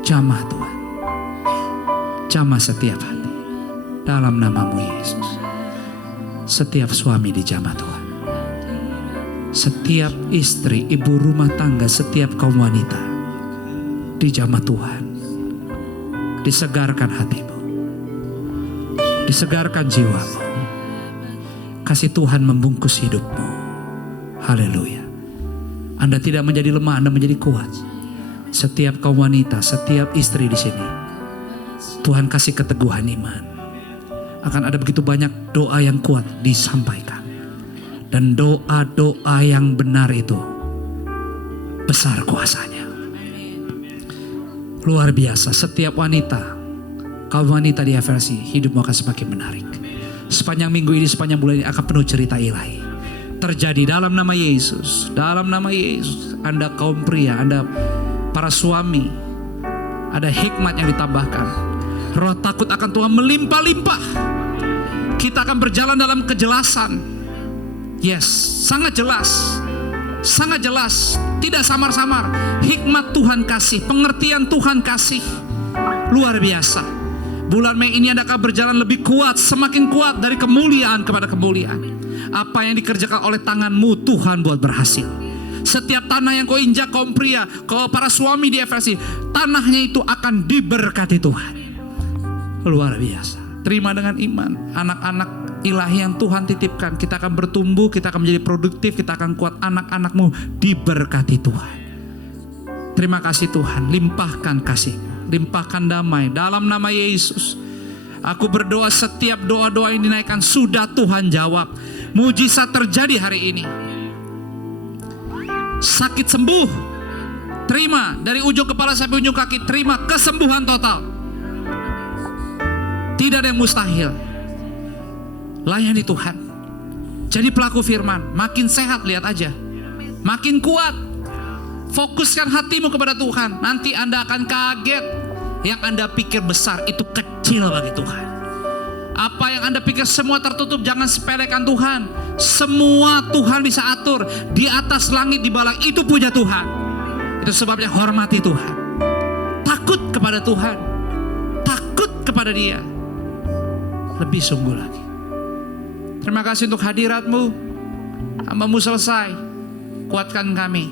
Jamah Tuhan, jamah setiap hati dalam nama-Mu Yesus. Setiap suami dijamah Tuhan, setiap istri, ibu rumah tangga, setiap kaum wanita dijamah Tuhan. Disegarkan hatimu, disegarkan jiwamu. Kasih Tuhan membungkus hidupmu. Haleluya. Anda tidak menjadi lemah, Anda menjadi kuat. Setiap kaum wanita, setiap istri di sini, Tuhan kasih keteguhan iman. Akan ada begitu banyak doa yang kuat disampaikan. Dan doa-doa yang benar itu besar kuasanya. Luar biasa. Setiap wanita, kaum wanita di FLC, hidupmu akan semakin menarik. Sepanjang minggu ini, sepanjang bulan ini akan penuh cerita ilahi. Terjadi dalam nama Yesus. Dalam nama Yesus. Anda kaum pria, Anda para suami, ada hikmat yang ditambahkan. Roh takut akan Tuhan melimpah-limpah. Kita akan berjalan dalam kejelasan. Yes, sangat jelas. Sangat jelas, tidak samar-samar. Hikmat Tuhan kasih, pengertian Tuhan kasih. Luar biasa. Bulan Mei ini Anda akan berjalan lebih kuat, semakin kuat dari kemuliaan kepada kemuliaan. Apa yang dikerjakan oleh tanganmu, Tuhan buat berhasil. Setiap tanah yang kau injak, kaum pria, kau para suami di FLC, tanahnya itu akan diberkati Tuhan. Luar biasa. Terima dengan iman. Anak-anak ilahi yang Tuhan titipkan, kita akan bertumbuh, kita akan menjadi produktif, kita akan kuat. Anak-anakmu diberkati Tuhan. Terima kasih Tuhan. Limpahkan kasih-Mu, limpahkan damai dalam nama Yesus. Aku berdoa setiap doa-doa yang dinaikkan sudah Tuhan jawab. Mujizat terjadi hari ini. Sakit sembuh, terima dari ujung kepala sampai ujung kaki, terima kesembuhan total. Tidak ada yang mustahil. Layani Tuhan. Jadi pelaku firman, makin sehat lihat aja. Makin kuat. Fokuskan hatimu kepada Tuhan. Nanti Anda akan kaget. Yang Anda pikir besar itu kecil bagi Tuhan. Apa yang Anda pikir semua tertutup, jangan sepelekan Tuhan. Semua Tuhan bisa atur. Di atas langit, di bawah langit, itu punya Tuhan. Itu sebabnya hormati Tuhan. Takut kepada Tuhan. Takut kepada Dia. Lebih sungguh lagi. Terima kasih untuk hadirat-Mu. Hamba-Mu selesai. Kuatkan kami.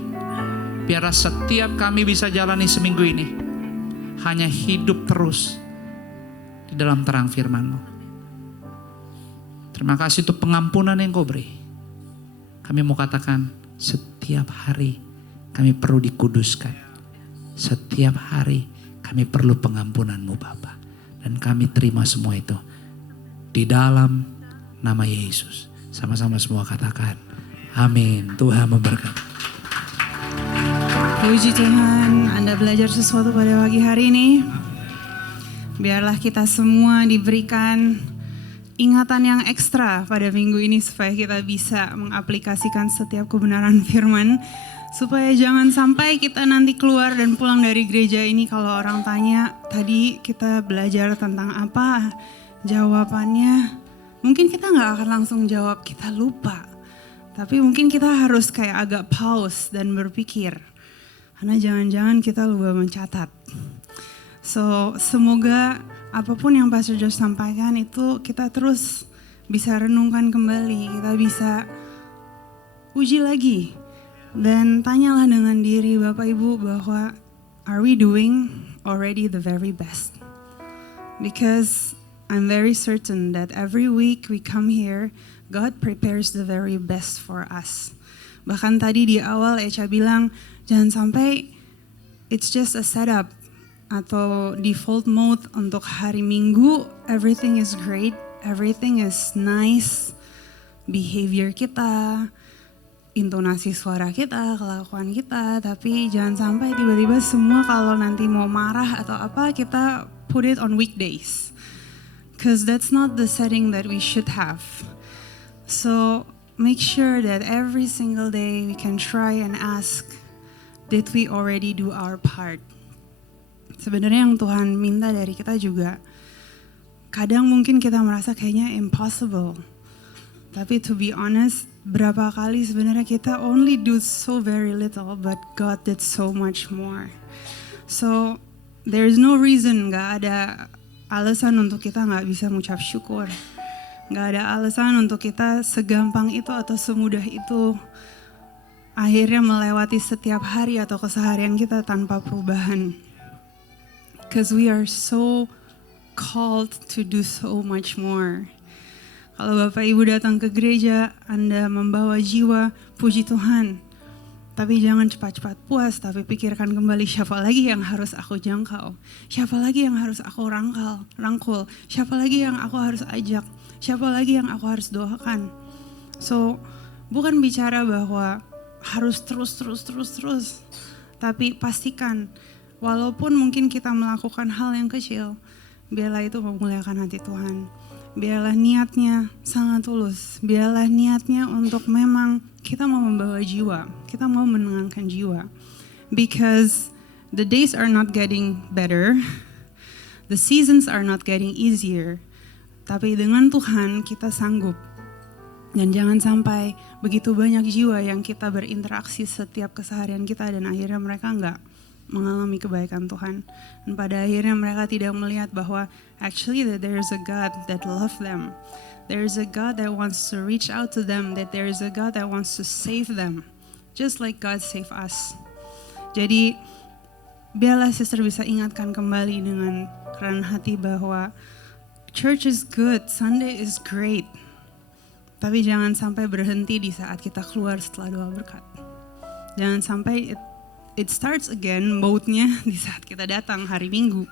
Biarlah setiap kami bisa jalani seminggu ini hanya hidup terus di dalam terang firman-Mu. Terima kasih untuk pengampunan yang Kau beri. Kami mau katakan setiap hari kami perlu dikuduskan. Setiap hari kami perlu pengampunan-Mu Bapa. Dan kami terima semua itu di dalam nama Yesus. Sama-sama semua katakan amin. Tuhan memberkati. Puji Tuhan, Anda belajar sesuatu pada pagi hari ini. Biarlah kita semua diberikan ingatan yang ekstra pada minggu ini supaya kita bisa mengaplikasikan setiap kebenaran firman. Supaya jangan sampai kita nanti keluar dan pulang dari gereja ini kalau orang tanya, tadi kita belajar tentang apa? Jawabannya, mungkin kita gak akan langsung jawab, kita lupa. Tapi mungkin kita harus kayak agak pause dan berpikir. Karena jangan-jangan kita lupa mencatat. So, semoga apapun yang Pastor Josh sampaikan itu kita terus bisa renungkan kembali. Kita bisa uji lagi. Dan tanyalah dengan diri Bapak Ibu bahwa are we doing already the very best? Because I'm very certain that every week we come here, God prepares the very best for us. Bahkan tadi di awal Echa bilang, jangan sampai it's just a setup atau default mode untuk hari Minggu, everything is great, everything is nice, behavior kita, intonasi suara kita, kelakuan kita, tapi jangan sampai tiba-tiba semua kalau nanti mau marah atau apa kita put it on weekdays. Because that's not the setting that we should have. So make sure that every single day we can try and ask, did we already do our part? Sebenarnya yang Tuhan minta dari kita juga, kadang mungkin kita merasa kayaknya impossible. Tapi to be honest, berapa kali sebenarnya kita only do so very little, but God did so much more. So there's no reason, gak ada alasan untuk kita gak bisa mengucap syukur. Gak ada alasan untuk kita segampang itu atau semudah itu akhirnya melewati setiap hari atau keseharian kita tanpa perubahan. Because we are so called to do so much more. Kalau Bapak Ibu datang ke gereja, Anda membawa jiwa, puji Tuhan. Tapi jangan cepat-cepat puas, tapi pikirkan kembali siapa lagi yang harus aku jangkau. Siapa lagi yang harus aku rangkul. Siapa lagi yang aku harus ajak. Siapa lagi yang aku harus doakan. So, bukan bicara bahwa harus terus. Tapi pastikan, walaupun mungkin kita melakukan hal yang kecil, biarlah itu memuliakan hati Tuhan. Biarlah niatnya sangat tulus. Biarlah niatnya untuk memang kita mau membawa jiwa. Kita mau menenangkan jiwa. Because the days are not getting better. The seasons are not getting easier. Tapi dengan Tuhan kita sanggup. Dan jangan sampai begitu banyak jiwa yang kita berinteraksi setiap keseharian kita dan akhirnya mereka enggak mengalami kebaikan Tuhan. Dan pada akhirnya mereka tidak melihat bahwa actually that there is a God that loves them. There is a God that wants to reach out to them. That there is a God that wants to save them. Just like God saved us. Jadi biarlah sister bisa ingatkan kembali dengan kerendahan hati bahwa church is good, Sunday is great. Tapi jangan sampai berhenti di saat kita keluar setelah doa berkat. Jangan sampai it starts again mode-nya di saat kita datang hari Minggu.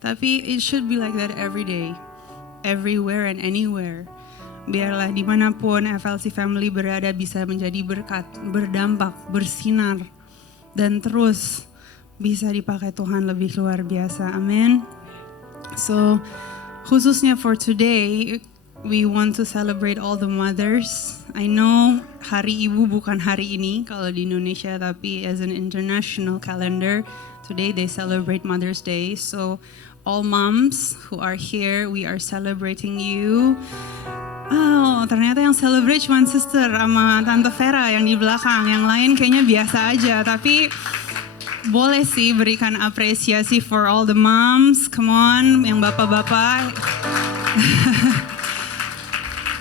Tapi it should be like that every day, everywhere and anywhere. Biarlah dimanapun FLC Family berada bisa menjadi berkat, berdampak, bersinar, dan terus bisa dipakai Tuhan lebih luar biasa. Amin. So khususnya for today, we want to celebrate all the mothers. I know Hari Ibu bukan hari ini kalau di Indonesia, tapi as an international calendar, today they celebrate Mother's Day. So all moms who are here, we are celebrating you. Oh, ternyata yang celebrate cuma sister sama Tante Vera yang di belakang. Yang lain kayaknya biasa aja, tapi boleh sih berikan apresiasi for all the moms. Come on, yang bapak-bapak.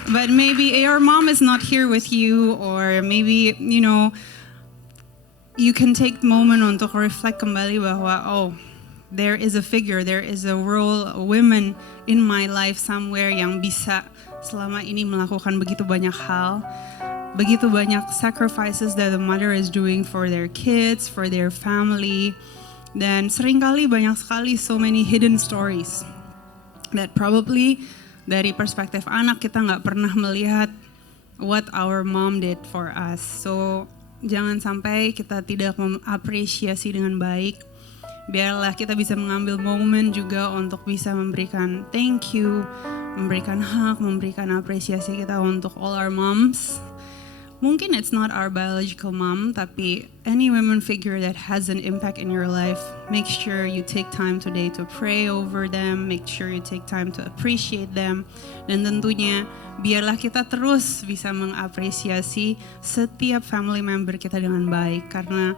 But maybe your mom is not here with you, or maybe, you know, you can take moment untuk reflect kembali bahwa, oh, there is a figure, there is a role, a woman in my life somewhere yang bisa selama ini melakukan begitu banyak hal, begitu banyak sacrifices that the mother is doing for their kids, for their family. Dan seringkali banyak sekali so many hidden stories that probably dari perspektif anak kita nggak pernah melihat what our mom did for us. So jangan sampai kita tidak mengapresiasi dengan baik. Biarlah kita bisa mengambil momen juga untuk bisa memberikan thank you, memberikan hak, memberikan apresiasi kita untuk all our moms. Mungkin it's not our biological mom, tapi any women figure that has an impact in your life, make sure you take time today to pray over them, make sure you take time to appreciate them, dan tentunya biarlah kita terus bisa mengapresiasi setiap family member kita dengan baik, karena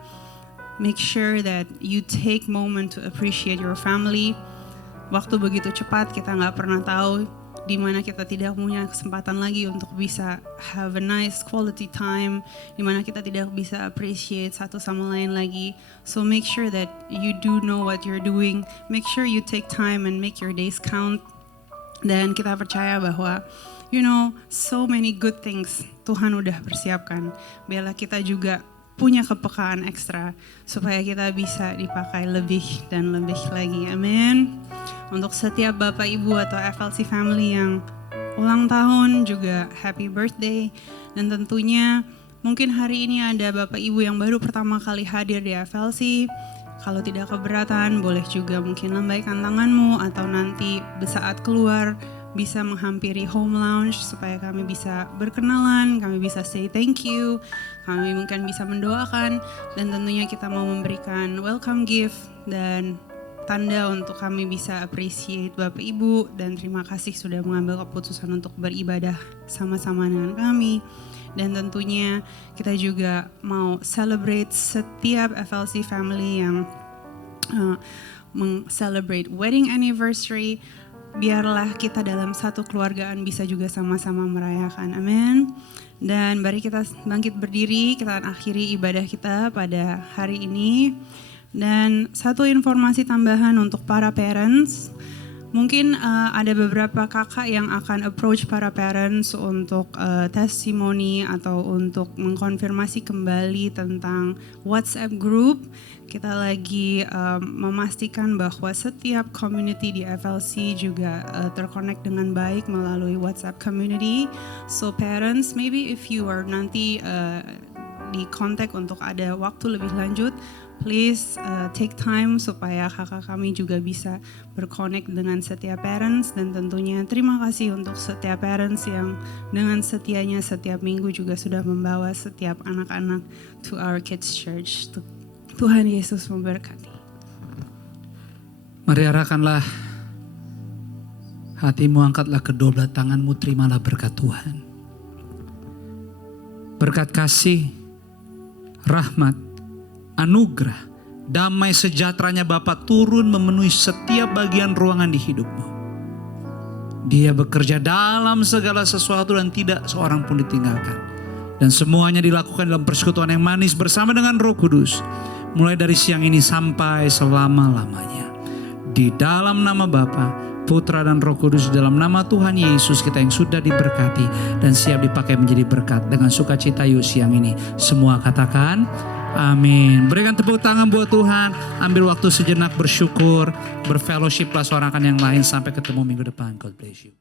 make sure that you take moment to appreciate your family. Waktu begitu cepat, kita nggak pernah tahu di mana kita tidak punya kesempatan lagi untuk bisa have a nice quality time, di mana kita tidak bisa appreciate satu sama lain lagi. So make sure that you do know what you're doing. Make sure you take time and make your days count. Dan kita percaya bahwa, you know, so many good things Tuhan udah persiapkan. Biarlah kita juga punya kepekaan ekstra supaya kita bisa dipakai lebih dan lebih lagi. Amin. Untuk setiap Bapak Ibu atau FLC family yang ulang tahun juga happy birthday. Dan tentunya mungkin hari ini ada Bapak Ibu yang baru pertama kali hadir di FLC. Kalau tidak keberatan boleh juga mungkin lambaikan tanganmu, atau nanti saat keluar bisa menghampiri home lounge supaya kami bisa berkenalan, kami bisa say thank you, kami mungkin bisa mendoakan, dan tentunya kita mau memberikan welcome gift dan tanda untuk kami bisa appreciate Bapak Ibu, dan terima kasih sudah mengambil keputusan untuk beribadah sama-sama dengan kami. Dan tentunya kita juga mau celebrate setiap FLC family yang celebrate wedding anniversary. Biarlah kita dalam satu keluargaan bisa juga sama-sama merayakan. Amin. Dan mari kita bangkit berdiri, kita akan akhiri ibadah kita pada hari ini. Dan satu informasi tambahan untuk para parents, mungkin ada beberapa kakak yang akan approach para parents untuk testimoni atau untuk mengkonfirmasi kembali tentang WhatsApp group. Kita lagi memastikan bahwa setiap community di FLC juga terconnect dengan baik melalui WhatsApp community. So parents, maybe if you are nanti di kontak untuk ada waktu lebih lanjut, please take time supaya kakak kami juga bisa berconnect dengan setiap parents. Dan tentunya terima kasih untuk setiap parents yang dengan setianya setiap minggu juga sudah membawa setiap anak-anak to our kids church. Tuhan Yesus memberkati. Mari arahkanlah hatimu, angkatlah kedua belah tanganmu, terimalah berkat Tuhan. Berkat kasih, rahmat, anugerah, damai sejahteranya Bapa turun memenuhi setiap bagian ruangan di hidupmu. Dia bekerja dalam segala sesuatu dan tidak seorang pun ditinggalkan. Dan semuanya dilakukan dalam persekutuan yang manis bersama dengan Roh Kudus. Mulai dari siang ini sampai selama-lamanya. Di dalam nama Bapa, Putra dan Roh Kudus, dalam nama Tuhan Yesus kita yang sudah diberkati dan siap dipakai menjadi berkat. Dengan sukacita yuk siang ini semua katakan amin. Berikan tepuk tangan buat Tuhan. Ambil waktu sejenak bersyukur, berfellowship lah seorang yang lain. Sampai ketemu minggu depan. God bless you.